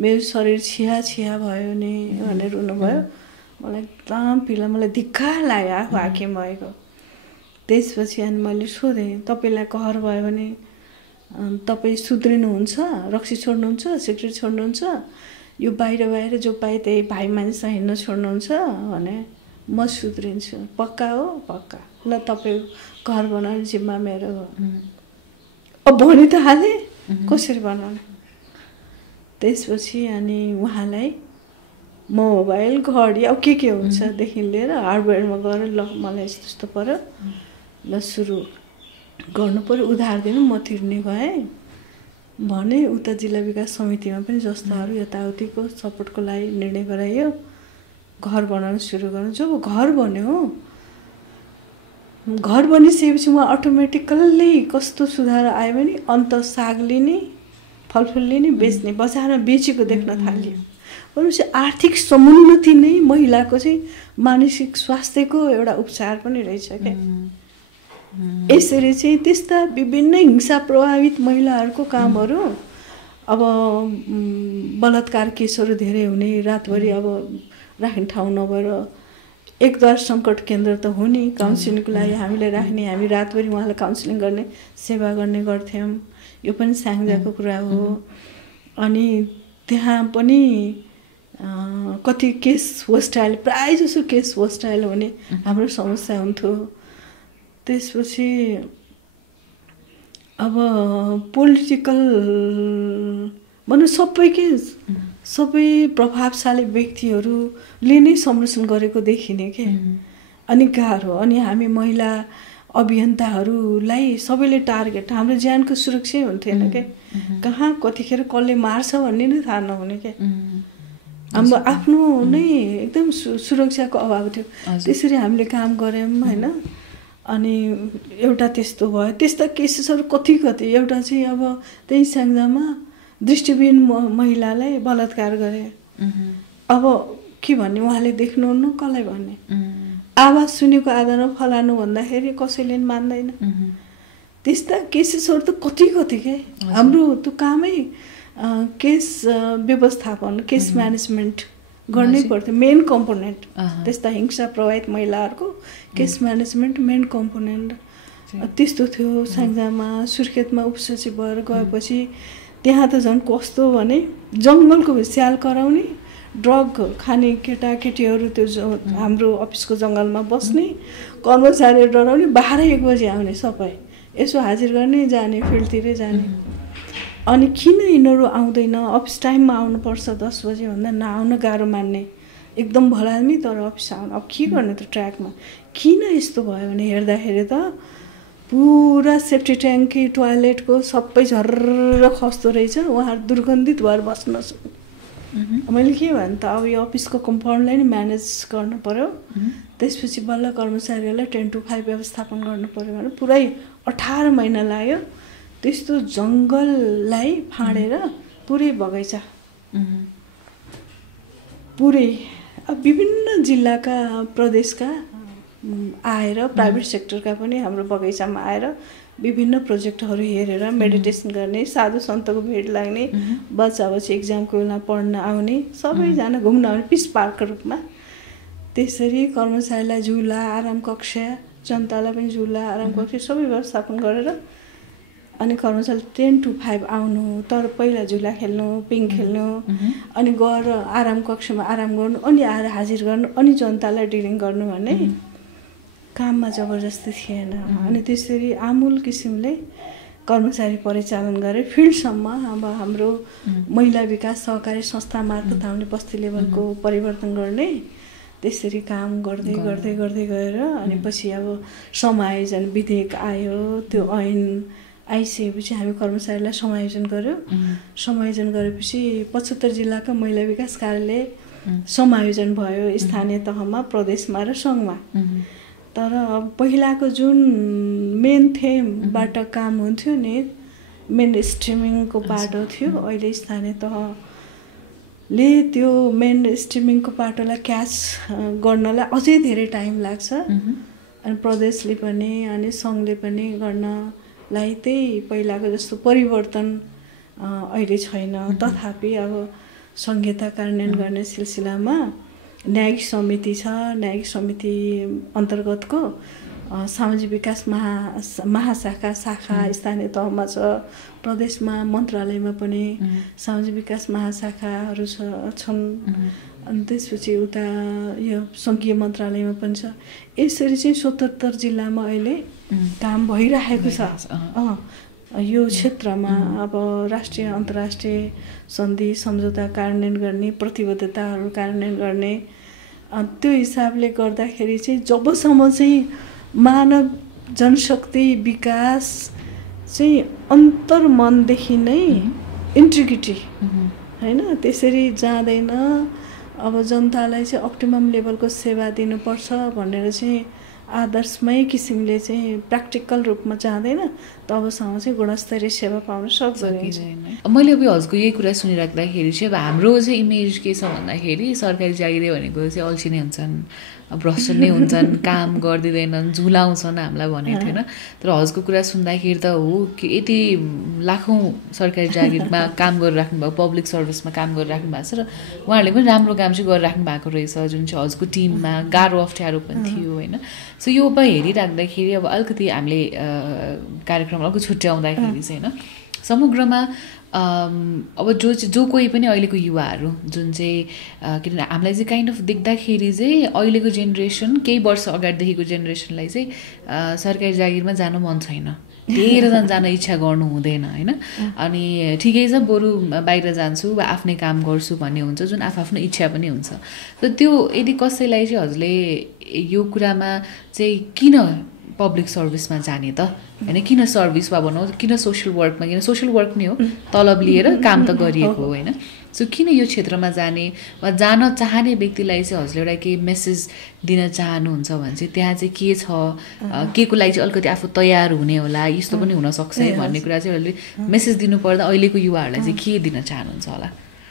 मेरो शरीर छिया भयो नि भनेर रुनुभयो मलाई एकदम पिला मलाई धिक्कार लाग्यो आफू हाकिम भएको त्यसपछि अनि मैले सोधेँ तपाईँलाई कहर भयो भने तपाईँ सुध्रिनुहुन्छ रक्सी छोड्नुहुन्छ सिगरेट छोड्नुहुन्छ यो बाहिर जो पाए त्यही भाइ मानिससँग हिँड्न छोड्नुहुन्छ भने म सुध्रिन्छु पक्का हो पक्का ल तपाईँको घर बनाउने जिम्मा मेरो हो अब भनि त हालेँ कसरी बनाउने त्यसपछि अनि उहाँलाई मोबाइल घडी अब के हुन्छ देखि लिएर हार्डवेयरमा गएर ल मलाई यस्तो पर्यो ल सुरु गर्नु पर्यो उधार दिनु म तिर्ने भएँ भने उता जिल्ला विकास समितिमा पनि जस्ताहरू यताउतिको सपोर्टको लागि निर्णय गराइयो घर बनाउन सुरु गर्नु जब घर बन्यो घर बनिसकेपछि उहाँ अटोमेटिकल्ली कस्तो सुधार आयो भने अन्त साग लिने फलफुल लिने बेच्ने बजारमा बेचेको देख्न थालियो भनेपछि आर्थिक समुन्नति नै महिलाको चाहिँ मानसिक स्वास्थ्यको एउटा उपचार पनि रहेछ क्या यसरी चाहिँ त्यस्ता विभिन्न हिंसा प्रभावित महिलाहरूको कामहरू अब बलात्कार केसहरू धेरै हुने रातभरि अब राख्ने ठाउँ नभएर एकद्वार सङ्कट केन्द्र त हो नि काउन्सिलिङको लागि हामीले राख्ने हामी रातभरि उहाँलाई काउन्सिलिङ गर्ने सेवा गर्ने गर्थ्यौँ यो पनि साङ्जाको कुरा हो अनि त्यहाँ पनि कति केस होस्टाइल प्रायः जसो केस होस्टाइल हुने हाम्रो समस्या हुन्थ्यो त्यसपछि अब पोलिटिकल भनौँ सबै प्रभावशाली व्यक्तिहरूले नै संरक्षण गरेको देखिने के अनि गाह्रो अनि हामी महिला अभियन्ताहरूलाई सबैले टार्गेट हाम्रो ज्यानको सुरक्षै हुन्थेन क्या कहाँ कतिखेर कसले मार्छ भन्ने नै थाहा नहुने क्या हाम्रो आफ्नो नै एकदम सुरक्षाको अभाव थियो त्यसरी हामीले काम गऱ्यौँ होइन अनि एउटा त्यस्तो भयो त्यस्ता केसेसहरू कति एउटा चाहिँ अब त्यही स्याङ्जामा दृष्टिविहीन महिलालाई बलात्कार गरे अब के भन्ने उहाँले देख्नुहुन्न कसलाई भन्ने आवाज सुनेको आधारमा फलानु भन्दाखेरि कसैले पनि मान्दैन त्यस्ता केसेसहरू त कति के हाम्रो त्यो कामै केस व्यवस्थापन केस म्यानेजमेन्ट गर्नै पर्थ्यो मेन कम्पोनेन्ट त्यस्ता हिंसा प्रभावित महिलाहरूको केस म्यानेजमेन्ट मेन कम्पोनेन्ट त्यस्तो थियो स्याङ्जामा सुर्खेतमा उपसचिव भएर गएपछि त्यहाँ त झन् कस्तो भने जङ्गलको स्याल कराउने ड्रग खाने केटाकेटीहरू त्यो हाम्रो अफिसको जङ्गलमा बस्ने कर्मचारीहरू डराउने 12-1 बजी आउने सबै यसो हाजिर गर्ने जाने फिल्डतिरै जाने अनि किन यिनीहरू आउँदैन अफिस टाइममा आउनुपर्छ 10 बजी भन्दा नआउन गाह्रो मान्ने एकदम भलामी तर अफिस आउनु अब के गर्ने त ट्र्याकमा किन यस्तो भयो भने हेर्दाखेरि त पुरा सेफ्टी ट्याङ्की टोयलेटको सबै झर्र खस्दो रहेछ उहाँहरू दुर्गन्धित भएर बस्न मैले के भने त अब यो अफिसको कम्पाउन्डलाई नै म्यानेज गर्नु पर्यो त्यसपछि बल्ल कर्मचारीहरूलाई 10 to 5 व्यवस्थापन गर्नु पर्यो भने पुरै 18 महिना लाग्यो त्यस्तो जङ्गललाई फाँडेर पुरै बगैँचा पुरै विभिन्न जिल्लाका प्रदेशका आएर प्राइभेट सेक्टरका पनि हाम्रो बगैँचामा आएर विभिन्न प्रोजेक्टहरू हेरेर मेडिटेसन गर्ने, साधु सन्तको भेट लाग्ने, बच्चा इक्जामको बेला पढ्न आउने, सबैजना घुम्न आउने पिस पार्कको रूपमा। त्यसरी कर्मचारीलाई झुला, आराम कक्षा, जनतालाई पनि झुला, आराम कक्षा सबै व्यवस्थापन गरेर अनि कर्मचारी 10 to 5 आउनु, तर पहिला झुला खेल्नु, पिङ खेल्नु, अनि गएर आराम कक्षमा आराम गर्नु, अनि आएर हाजिर गर्नु, अनि जनतालाई डिलिङ गर्नु भन्ने काममा जबरजस्ती थिएन। अनि त्यसरी आमूल किसिमले कर्मचारी परिचालन गरे फिल्डसम्म। अब हाम्रो महिला विकास सहकारी संस्था मार्फत हामीले बस्ती लेभलको परिवर्तन गर्ने, त्यसरी काम गर्दै गर्दै गर्दै गएर अनि पछि अब समायोजन विधेयक आयो, त्यो ऐन आइसकेपछि हामी कर्मचारीलाई समायोजन गर्यो। समायोजन गरेपछि 75 जिल्लाका महिला विकास कार्यालय समायोजन भयो स्थानीय तहमा, प्रदेशमा र सङ्घमा। तर अब पहिलाको जुन मेन थेमबाट काम हुन्थ्यो नि, मेन स्ट्रिमिङको पाटो थियो, अहिले स्थानीय तहले त्यो मेन स्ट्रिमिङको पाटोलाई क्याच गर्नलाई अझै धेरै टाइम लाग्छ। अनि प्रदेशले पनि अनि सङ्घले पनि गर्नलाई त्यही पहिलाको जस्तो परिवर्तन अहिले छैन। तथापि अब संहिता कार्यान्वयन गर्ने सिलसिलामा न्यायिक समिति छ, न्यायिक समिति अन्तर्गतको सामाजिक विकास महाशाखा शाखा स्थानीय तहमा छ, प्रदेशमा मन्त्रालयमा पनि सामाजिक विकास महाशाखाहरू छन्, अनि त्यसपछि उता यो सङ्घीय मन्त्रालयमा पनि छ। यसरी चाहिँ 77 जिल्लामा अहिले काम भइरहेको छ यो क्षेत्रमा। अब राष्ट्रिय अन्तर्राष्ट्रिय सन्धि सम्झौता कार्यान्वयन गर्ने, प्रतिबद्धताहरू कार्यान्वयन गर्ने, त्यो हिसाबले गर्दाखेरि चाहिँ जबसम्म चाहिँ मानव जनशक्ति विकास चाहिँ अन्तर्मनदेखि नै इन्टिग्रिटी हैन त्यसरी जाँदैन। अब जनतालाई चाहिँ अप्टिमम लेभलको सेवा दिनुपर्छ भनेर चाहिँ आदर्शमै किसिमले चाहिँ प्र्याक्टिकल रूपमा जाँदैन, तबसम्म चाहिँ गुणस्तरीय सेवा पाउन सक्दैन। मैले अब हजुरको यही कुरा सुनिराख्दाखेरि चाहिँ अब हाम्रो चाहिँ इमेज के छ भन्दाखेरि सरकारी जागिरे भनेको चाहिँ अल्छी नै हुन्छन्, भ्रष्ट नै हुन्छन्, काम गरिदिँदैनन्, झुलाउँछन् हामीलाई भनेको थिएन। तर हजुरको कुरा सुन्दाखेरि त हो कि यति लाखौँ सरकारी जागिरमा काम गरिराख्नु भएको, पब्लिक सर्भिसमा काम गरिराख्नु भएको छ र उहाँहरूले पनि राम्रो काम चाहिँ गरिराख्नु भएको रहेछ, जुन चाहिँ हजुरको टिममा गाह्रो अप्ठ्यारो पनि थियो होइन। सो यो अब हेरिराख्दाखेरि अब अलिकति हामीले कार्यक्रमलाई अलिकति छुट्याउँदाखेरि चाहिँ होइन समग्रमा अब जो कोही पनि अहिलेको युवाहरू जुन चाहिँ किनभने हामीलाई चाहिँ काइन्ड अफ देख्दाखेरि चाहिँ अहिलेको जेनेरेसन केही वर्ष अगाडिदेखिको जेनेरेसनलाई चाहिँ सरकारी जागिरमा जान मन छैन, धेरैजना जान इच्छा गर्नु हुँदैन होइन। अनि ठिकै छ बरु बाहिर जान्छु वा आफ्नै काम गर्छु भन्ने हुन्छ, जुन आफ्नो इच्छा पनि हुन्छ। त त्यो यदि कसैलाई चाहिँ हजुरले यो कुरामा चाहिँ किन पब्लिक सर्भिसमा जाने त होइन, किन सर्भिस वा भनौँ किन सोसियल वर्कमा, किन सोसियल वर्क नै हो, तलब लिएर काम त गरिएको हो होइन। सो किन यो क्षेत्रमा जाने वा जान चाहने व्यक्तिलाई चाहिँ हजुरले एउटा केही मेसेज दिन चाहनुहुन्छ भने चाहिँ त्यहाँ चाहिँ के छ, के को लागि चाहिँ अलिकति आफू तयार हुने होला, यस्तो पनि हुनसक्छ भन्ने कुरा चाहिँ अहिले मेसेज दिनुपर्दा अहिलेको युवाहरूलाई चाहिँ के दिन चाहनुहुन्छ होला?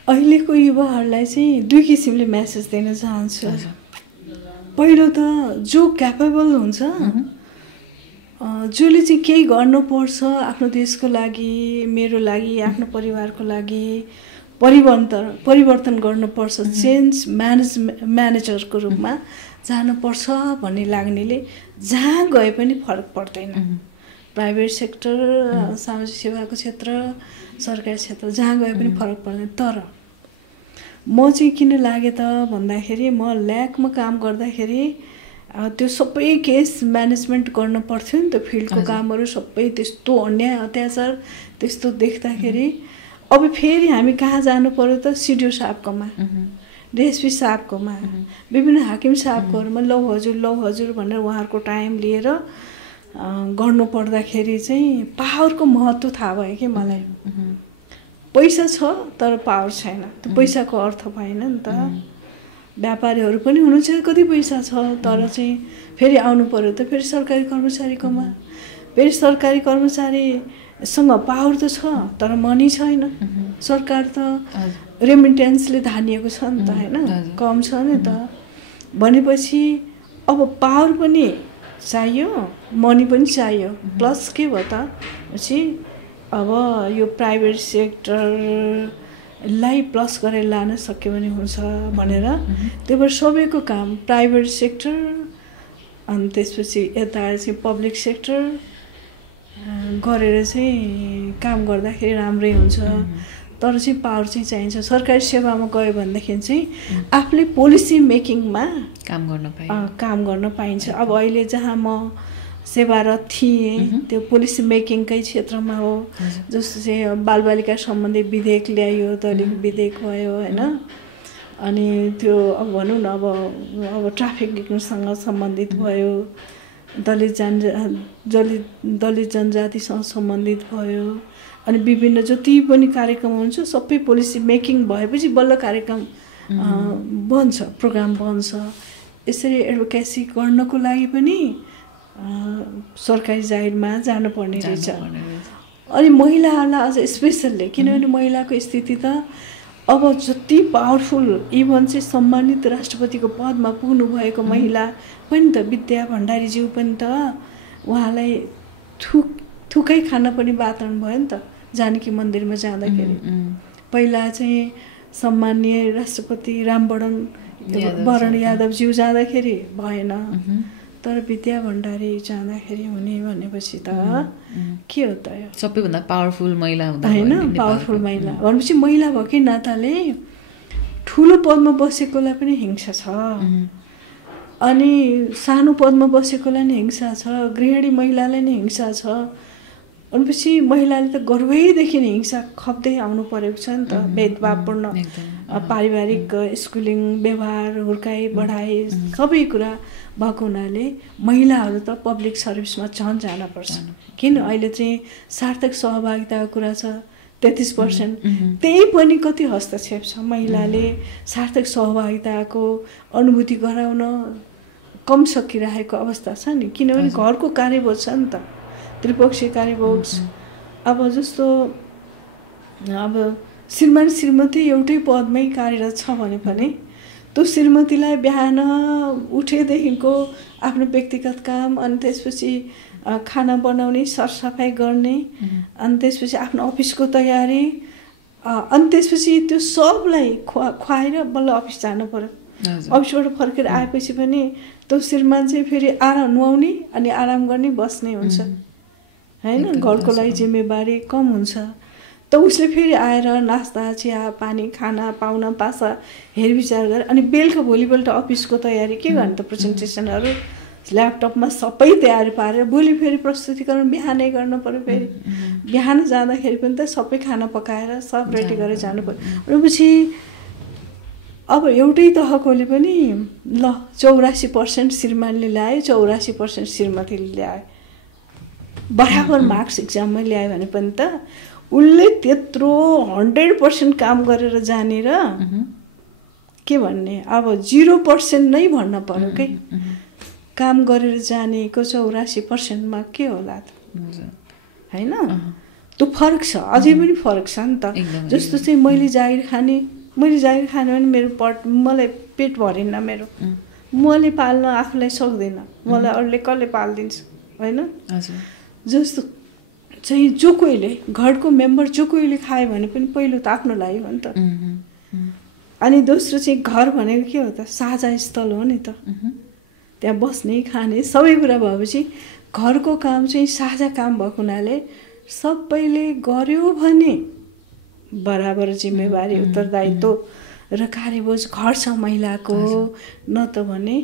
अहिलेको युवाहरूलाई चाहिँ दुई किसिमले मेसेज दिन चाहन्छु। पहिलो त जो क्यापेबल हुन्छ, जसले चाहिँ केही गर्नुपर्छ आफ्नो देशको लागि, मेरो लागि, आफ्नो परिवारको लागि परिवर्तन गर्नुपर्छ, चेन्ज म्यानेजरको रूपमा जानुपर्छ भन्ने लाग्नेले जहाँ गए पनि फरक पर्दैन। प्राइभेट सेक्टर, सामाजिक सेवाको क्षेत्र, सरकारी क्षेत्र, जहाँ गए पनि फरक पर्दैन। तर म चाहिँ किन लागेँ त भन्दाखेरि म ल्याकमा काम गर्दाखेरि त्यो सबै केस म्यानेजमेन्ट गर्न पर्थ्यो नि त, फिल्डको कामहरू सबै त्यस्तो अन्याय अत्याचार त्यस्तो देख्दाखेरि अब फेरि हामी कहाँ जानु पर्यो त, सिडिओ साहबकोमा, डिएसपी साहबकोमा, विभिन्न हाकिम साहबकोहरूमा लौ हजुर भनेर उहाँहरूको टाइम लिएर गर्नु पर्दाखेरि चाहिँ पावरको महत्त्व थाहा भयो कि मलाई। पैसा छ तर पावर छैन, त्यो पैसाको अर्थ भएन नि त। व्यापारीहरू पनि हुनुहुन्छ कति पैसा छ तर चाहिँ फेरि आउनु पर्यो त फेरि सरकारी कर्मचारीकोमा, फेरि सरकारी कर्मचारीसँग पावर त छ तर मनी छैन। सरकार त रेमिटेन्सले धानिएको छ नि त होइन, कम छ नि त। भनेपछि अब पावर पनि चाहियो, मनी पनि चाहियो, प्लस के भयो त पछि अब यो प्राइभेट सेक्टरलाई प्लस गरेर लान सक्यो भने हुन्छ भनेर त्यही भएर सबैको काम प्राइभेट सेक्टर अनि त्यसपछि यता चाहिँ पब्लिक सेक्टर गरेर चाहिँ काम गर्दाखेरि राम्रै हुन्छ। तर चाहिँ पावर चाहिँ चाहिन्छ। सरकारी सेवामा गयो भनेदेखि चाहिँ आफूले पोलिसी मेकिङमा काम गर्न पाइन्छ। अब अहिले जहाँ म सेवारत थिएँ त्यो पोलिसी मेकिङकै क्षेत्रमा हो। जस्तो चाहिँ बालबालिका सम्बन्धी विधेयक ल्यायो, दलित विधेयक भयो होइन, अनि त्यो अब भनौँ न अब ट्राफिकिङसँग सम्बन्धित भयो, दलित जनजातिसँग सम्बन्धित भयो, अनि विभिन्न जति पनि कार्यक्रम हुन्छ सबै पोलिसी मेकिङ भएपछि बल्ल कार्यक्रम बन्छ, प्रोग्राम बन्छ। यसरी एडभोकेसी गर्नको लागि पनि सरकारी जागिरमा जानुपर्ने रहेछ। अनि महिलाहरूलाई अझ स्पेसल्ली, किनभने महिलाको स्थिति त अब जति पावरफुल इभन चाहिँ सम्मानित राष्ट्रपतिको पदमा पुग्नु भएको महिला पनि त विद्या भण्डारीज्यू पनि त उहाँलाई थुकै खान पनि वातावरण भयो नि त। जानकी मन्दिरमा जाँदाखेरि पहिला चाहिँ सम्मानीय राष्ट्रपति रामवरण यादवज्यू जाँदाखेरि भएन, तर विद्या भण्डारी जाँदाखेरि हुने भनेपछि त के हो त यो सबैभन्दा पावरफुल महिला हुँदा होइन। पावरफुल महिला भनेपछि महिला भएकै नाताले ठुलो पदमा बसेकोलाई पनि हिंसा छ, अनि सानो पदमा बसेकोलाई नि हिंसा छ, गृहिणी महिलालाई नि हिंसा छ। भनेपछि महिलाले त गर्भैदेखि नै हिंसा खप्दै आउनु परेको छ नि त। भेदभावपूर्ण पारिवारिक स्कुलिङ व्यवहार, हुर्काइ बढाइ सबै कुरा भएको हुनाले महिलाहरू त पब्लिक सर्भिसमा झन् जानुपर्छ। किन अहिले चाहिँ सार्थक सहभागिताको कुरा छ 33%, त्यही पनि कति हस्तक्षेप छ। महिलाले सार्थक सहभागिताको अनुभूति गराउन कम सकिरहेको अवस्था छ नि, किनभने घरको कार्यबोझ छ नि त, त्रिपक्षीय कार्यबोझ। अब जस्तो अब श्रीमान श्रीमती एउटै पदमै कार्यरत छ भने पनि त्यो श्रीमतीलाई बिहान उठेदेखिको आफ्नो व्यक्तिगत काम, अनि त्यसपछि खाना बनाउने, सरसफाइ गर्ने, अनि त्यसपछि आफ्नो अफिसको तयारी, अनि त्यसपछि त्यो सबलाई खुवाएर बल्ल अफिस जानु पर्यो। अफिसबाट फर्केर आएपछि पनि त्यो श्रीमान चाहिँ फेरि आराम नुहाउने अनि आराम गर्ने बस्ने हुन्छ होइन। घरको लागि जिम्मेवारी कम हुन्छ त उसले फेरि आएर नास्ता चिया पानी खाना पाउन पासा हेरविचार गरेर अनि बेलुका भोलिपल्ट अफिसको तयारी के गर्ने त, प्रेजेन्टेसनहरू ल्यापटपमा सबै तयारी पारेर भोलि फेरि प्रस्तुतिकरण बिहानै गर्नु पर्यो। फेरि बिहान जाँदाखेरि पनि त सबै खाना पकाएर सब रेडी गरेर जानु पर्यो। भनेपछि अब एउटै तहकोले पनि ल 84% श्रीमानले ल्यायो, 84% श्रीमतीले ल्यायो, बराबर मार्क्स इक्जाममा ल्यायो भने पनि त उसले त्यत्रो 100% काम गरेर जाने र के भन्ने अब 0% नै भन्न पर्यो कि काम गरेर जानेको 84%मा के होला त होइन। त्यो फरक छ, अझै पनि फरक छ नि त। जस्तो चाहिँ मैले जागिर खाने भने मेरो मलाई पेट भरेन, मेरो मैले पाल्न आफूलाई सक्दैन, मलाई अरूले कसले पालिदिन्छ होइन। जस्तो चाहिँ जो कोहीले घरको मेम्बर जो कोहीले खायो भने पनि पहिलो त आफ्नो लागि हो नि त। अनि दोस्रो चाहिँ घर भनेको के हो त, साझा स्थल हो नि त। त्यहाँ बस्ने खाने सबै कुरा भएपछि घरको काम चाहिँ साझा काम भएको हुनाले सबैले गर्यो भने बराबर जिम्मेवारी उत्तरदायित्व र कार्यबोझ घट्छ महिलाको, न त भने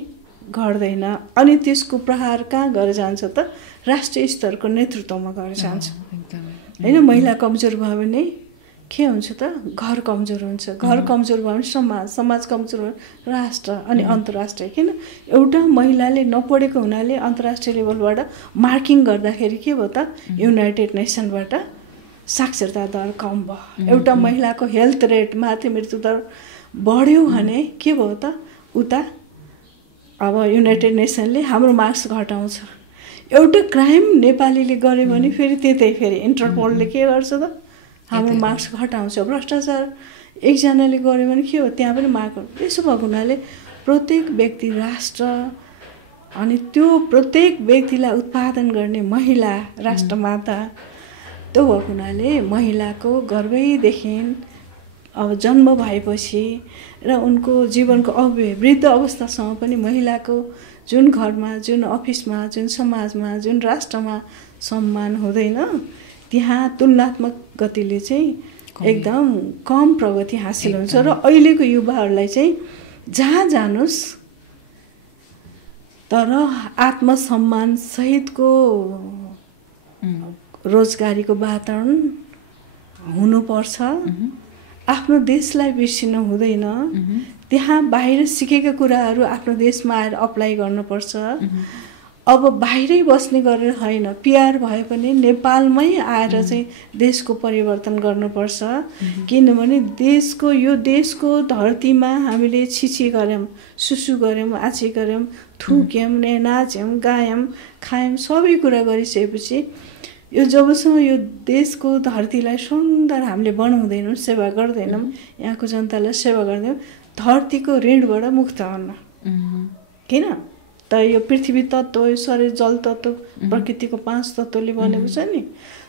घट्दैन। अनि त्यसको प्रहार कहाँ गएर जान्छ त, राष्ट्रिय स्तरको नेतृत्वमा गएर जान्छ होइन। महिला कमजोर भयो भने के हुन्छ त, घर कमजोर हुन्छ, घर कमजोर भयो भने समाज कमजोर भयो राष्ट्र अनि अन्तर्राष्ट्रिय। किन एउटा महिलाले नपढेको हुनाले अन्तर्राष्ट्रिय लेभलबाट मार्किङ गर्दाखेरि के भयो त, युनाइटेड नेसनबाट साक्षरता दर कम भयो, एउटा महिलाको हेल्थ रेट मातृ मृत्यु दर बढ्यो भने के भयो त, उता अब युनाइटेड नेसनले हाम्रो मार्क्स घटाउँछ। एउटा क्राइम नेपालीले गर्यो भने फेरि त्यतै फेरि इन्टरपोलले के गर्छ त, हाम्रो मार्क्स घटाउँछ। भ्रष्टाचार एकजनाले गर्यो भने के हो, त्यहाँ पनि मार्क। यसो भएको हुनाले प्रत्येक व्यक्ति राष्ट्र अनि त्यो प्रत्येक व्यक्तिलाई उत्पादन गर्ने महिला राष्ट्रमाता त्यो भएको हुनाले महिलाको गर्भैदेखि अब जन्म भएपछि र उनको जीवनको वृद्ध अवस्थासम्म पनि महिलाको जुन घरमा, जुन अफिसमा, जुन समाजमा, जुन राष्ट्रमा सम्मान हुँदैन, त्यहाँ तुलनात्मक गतिले चाहिँ एकदम कम प्रगति हासिल हुन्छ। र अहिलेको युवाहरूलाई चाहिँ जहाँ जानुस् तर आत्मसम्मान सहितको रोजगारीको वातावरण हुनुपर्छ। आफ्नो देशलाई बिर्सिनु हुँदैन। त्यहाँ बाहिर सिकेका कुराहरू आफ्नो देशमा आएर अप्लाई गर्नुपर्छ। अब बाहिरै बस्ने गरेर होइन, पिआर भए पनि नेपालमै आएर चाहिँ देशको परिवर्तन गर्नुपर्छ। किनभने यो देशको धरतीमा हामीले छिछि गऱ्यौँ, सुसु गऱ्यौँ, आछी गऱ्यौँ, थुक्यौँ, नाच्यौँ, गायौँ, खायौँ, सबै कुरा गरिसकेपछि यो जबसम्म यो देशको धरतीलाई सुन्दर हामीले बनाउँदैनौँ, सेवा गर्दैनौँ, यहाँको जनतालाई सेवा गर्दैनौँ, धरतीको ऋणबाट मुक्त हुन्न। किन त यो पृथ्वी तत्त्व, यो शरीर जल तत्त्व, प्रकृतिको 5 तत्त्वले बनेको छ नि,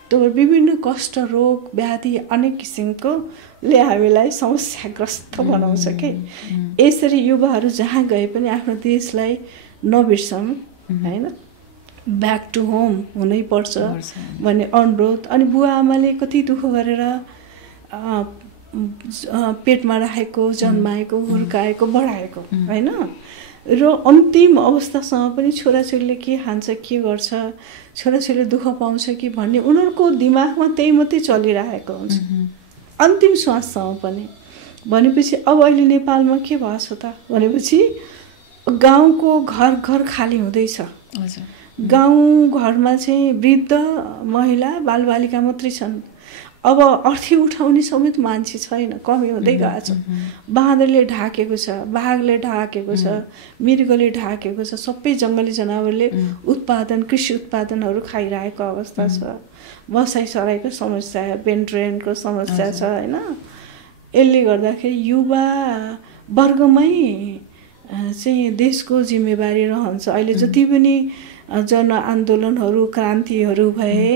त्यो विभिन्न कष्ट, रोग, व्याधि अनेक किसिमकोले हामीलाई समस्याग्रस्त बनाउँछ कि। यसरी युवाहरू जहाँ गए पनि आफ्नो देशलाई नबिर्सौँ, होइन, ब्याक टु होम हुनैपर्छ भन्ने अनुरोध। अनि बुवा आमाले कति दुःख गरेर पेटमा राखेको, जन्माएको, हुर्काएको, बढाएको, होइन, र अन्तिम अवस्थासम्म पनि छोराछोरीले के खान्छ, के गर्छ, छोराछोरीले दुःख पाउँछ कि भन्ने उनीहरूको दिमागमा त्यही मात्रै चलिरहेको हुन्छ अन्तिम श्वाससम्म पनि। भनेपछि अब अहिले नेपालमा के भएछ त भनेपछि गाउँको घर घर खाली हुँदैछ। गाउँ घरमा चाहिँ वृद्ध महिला बालबालिका मात्रै छन्। अब अर्थी उठाउने समेत मान्छे छैन, कमी हुँदै गएको छ। बाँदरले ढाकेको छ, बाघले ढाकेको छ, मृगले ढाकेको छ, सबै जङ्गली जनावरले कृषि उत्पादनहरू खाइरहेको अवस्था छ। बसाइसराईको समस्या, पेन्ट्रेनको समस्या छ, होइन। यसले गर्दाखेरि युवा वर्गमै चाहिँ देशको जिम्मेवारी रहन्छ। अहिले जति पनि जनआन्दोलनहरू, क्रान्तिहरू भए,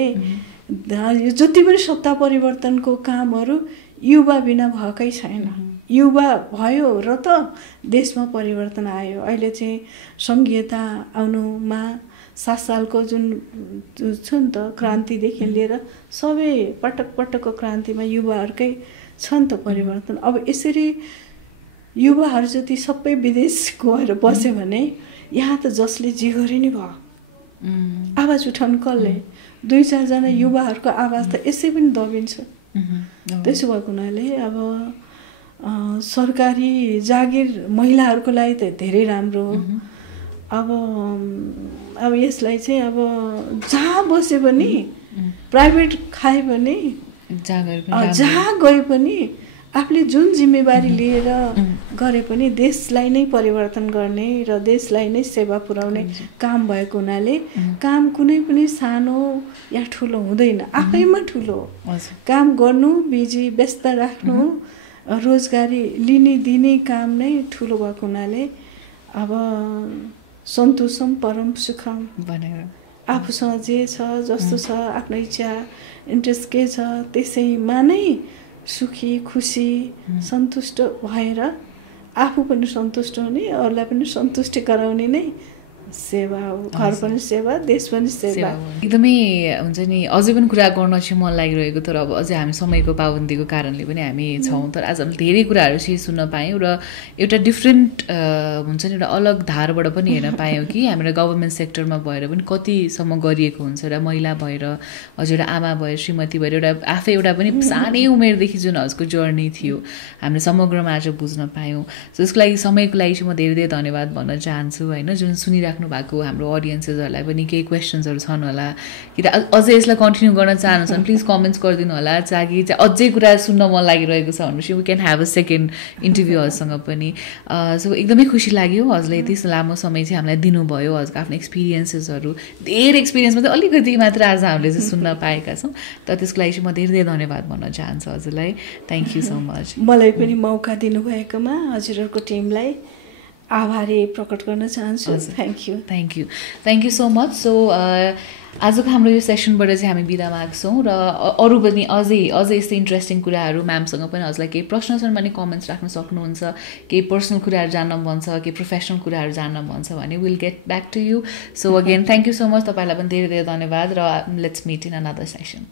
जति पनि सत्ता परिवर्तनको कामहरू युवा बिना भएकै छैन। युवा भयो र त देशमा परिवर्तन आयो। अहिले चाहिँ सङ्घीयता आउनुमा 7 सालको जुन छ नि त क्रान्तिदेखि लिएर सबै पटकको क्रान्तिमा युवाहरूकै छ नि त परिवर्तन। अब यसरी युवाहरू जति सबै विदेश गएर बस्यो भने यहाँ त जसले जे गरे नि भयो, आवाज उठाउनु कसले? 2-4 जना युवाहरूको आवाज त यसै पनि दबिन्छ। त्यसो भएको हुनाले अब सरकारी जागिर महिलाहरूको लागि त धेरै राम्रो हो। अब यसलाई चाहिँ अब जहाँ बसे पनि, प्राइभेट खाए पनि, जहाँ गए पनि आफूले जुन जिम्मेवारी लिएर गरे पनि देशलाई नै परिवर्तन गर्ने र देशलाई नै सेवा पुर्याउने काम भएको हुनाले काम कुनै पनि सानो या ठुलो हुँदैन, आफैमा ठुलो काम गर्नु, बिजी व्यस्त राख्नु, रोजगारी लिने दिने काम नै ठुलो भएको हुनाले अब सन्तोषम परम सुखम भनेर आफूसँग जे छ, जस्तो छ, आफ्नो इच्छा इन्ट्रेस्ट के छ त्यसैमा नै सुखी, खुसी, सन्तुष्ट भएर आफू पनि सन्तुष्ट हुने, अरूलाई पनि सन्तुष्टि गराउने नै सेवा हो। घर पनि सेवा, देश पनि सेवा। एकदमै हुन्छ नि। अझै पनि कुरा गर्न चाहिँ मन लागिरहेको, तर अब अझै हामी समयको पाबन्दीको कारणले पनि हामी छौँ। तर आज हामीले धेरै कुराहरू चाहिँ सुन्न पायौँ र एउटा डिफ्रेन्ट हुन्छ नि, एउटा अलग धारबाट पनि हेर्न पायौँ कि हाम्रो गभर्मेन्ट सेक्टरमा भएर पनि कतिसम्म गरिएको हुन्छ र महिला भएर हजुर एउटा आमा भएर, श्रीमती भएर एउटा आफै एउटा पनि सानै उमेरदेखि जुन हजुरको जर्नी थियो हामीले समग्रमा आज बुझ्न पायौँ। सो यसको लागि समयको लागि चाहिँ म धेरै धेरै धन्यवाद भन्न चाहन्छु, होइन। जुन सुनिराख्नु भएको हाम्रो अडियन्सेसहरूलाई पनि केही क्वेसन्सहरू छन् होला कि त अझै यसलाई कन्टिन्यू गर्न चाहनुहुन्छ भने प्लिज कमेन्ट्स गरिदिनु होला। ताकि चाहिँ अझै कुरा सुन्न मन लागिरहेको छ भनेपछि we can have a second interview हजुरसँग पनि। सो एकदमै खुसी लाग्यो हजुरले यति लामो समय चाहिँ हामीलाई दिनुभयो, हजुरको आफ्नो एक्सपिरियन्सेसहरू, धेरै एक्सपिरियन्स मात्रै अलिकति मात्र आज हामीले चाहिँ सुन्न पाएका छौँ। तर त्यसको लागि चाहिँ म धेरै धेरै धन्यवाद भन्न चाहन्छु हजुरलाई। Thank you so much. मलाई पनि मौका दिनुभएकोमा हजुरहरूको टिमलाई आभारी प्रकट गर्न चाहन्छु। Thank you so much. So आजको हाम्रो यो सेसनबाट चाहिँ हामी बिदा माग्छौँ र अरू पनि अझै यस्तै इन्ट्रेस्टिङ कुराहरू म्यामसँग पनि हजुरलाई केही प्रश्न छन् भने कमेन्ट्स राख्न सक्नुहुन्छ, केही पर्सनल कुराहरू जान्न मन छ, केही प्रोफेसनल कुराहरू जान्न मन छ भने will get back to you. So again thank you so much, तपाईँलाई पनि धेरै धेरै धन्यवाद र let's meet in another session.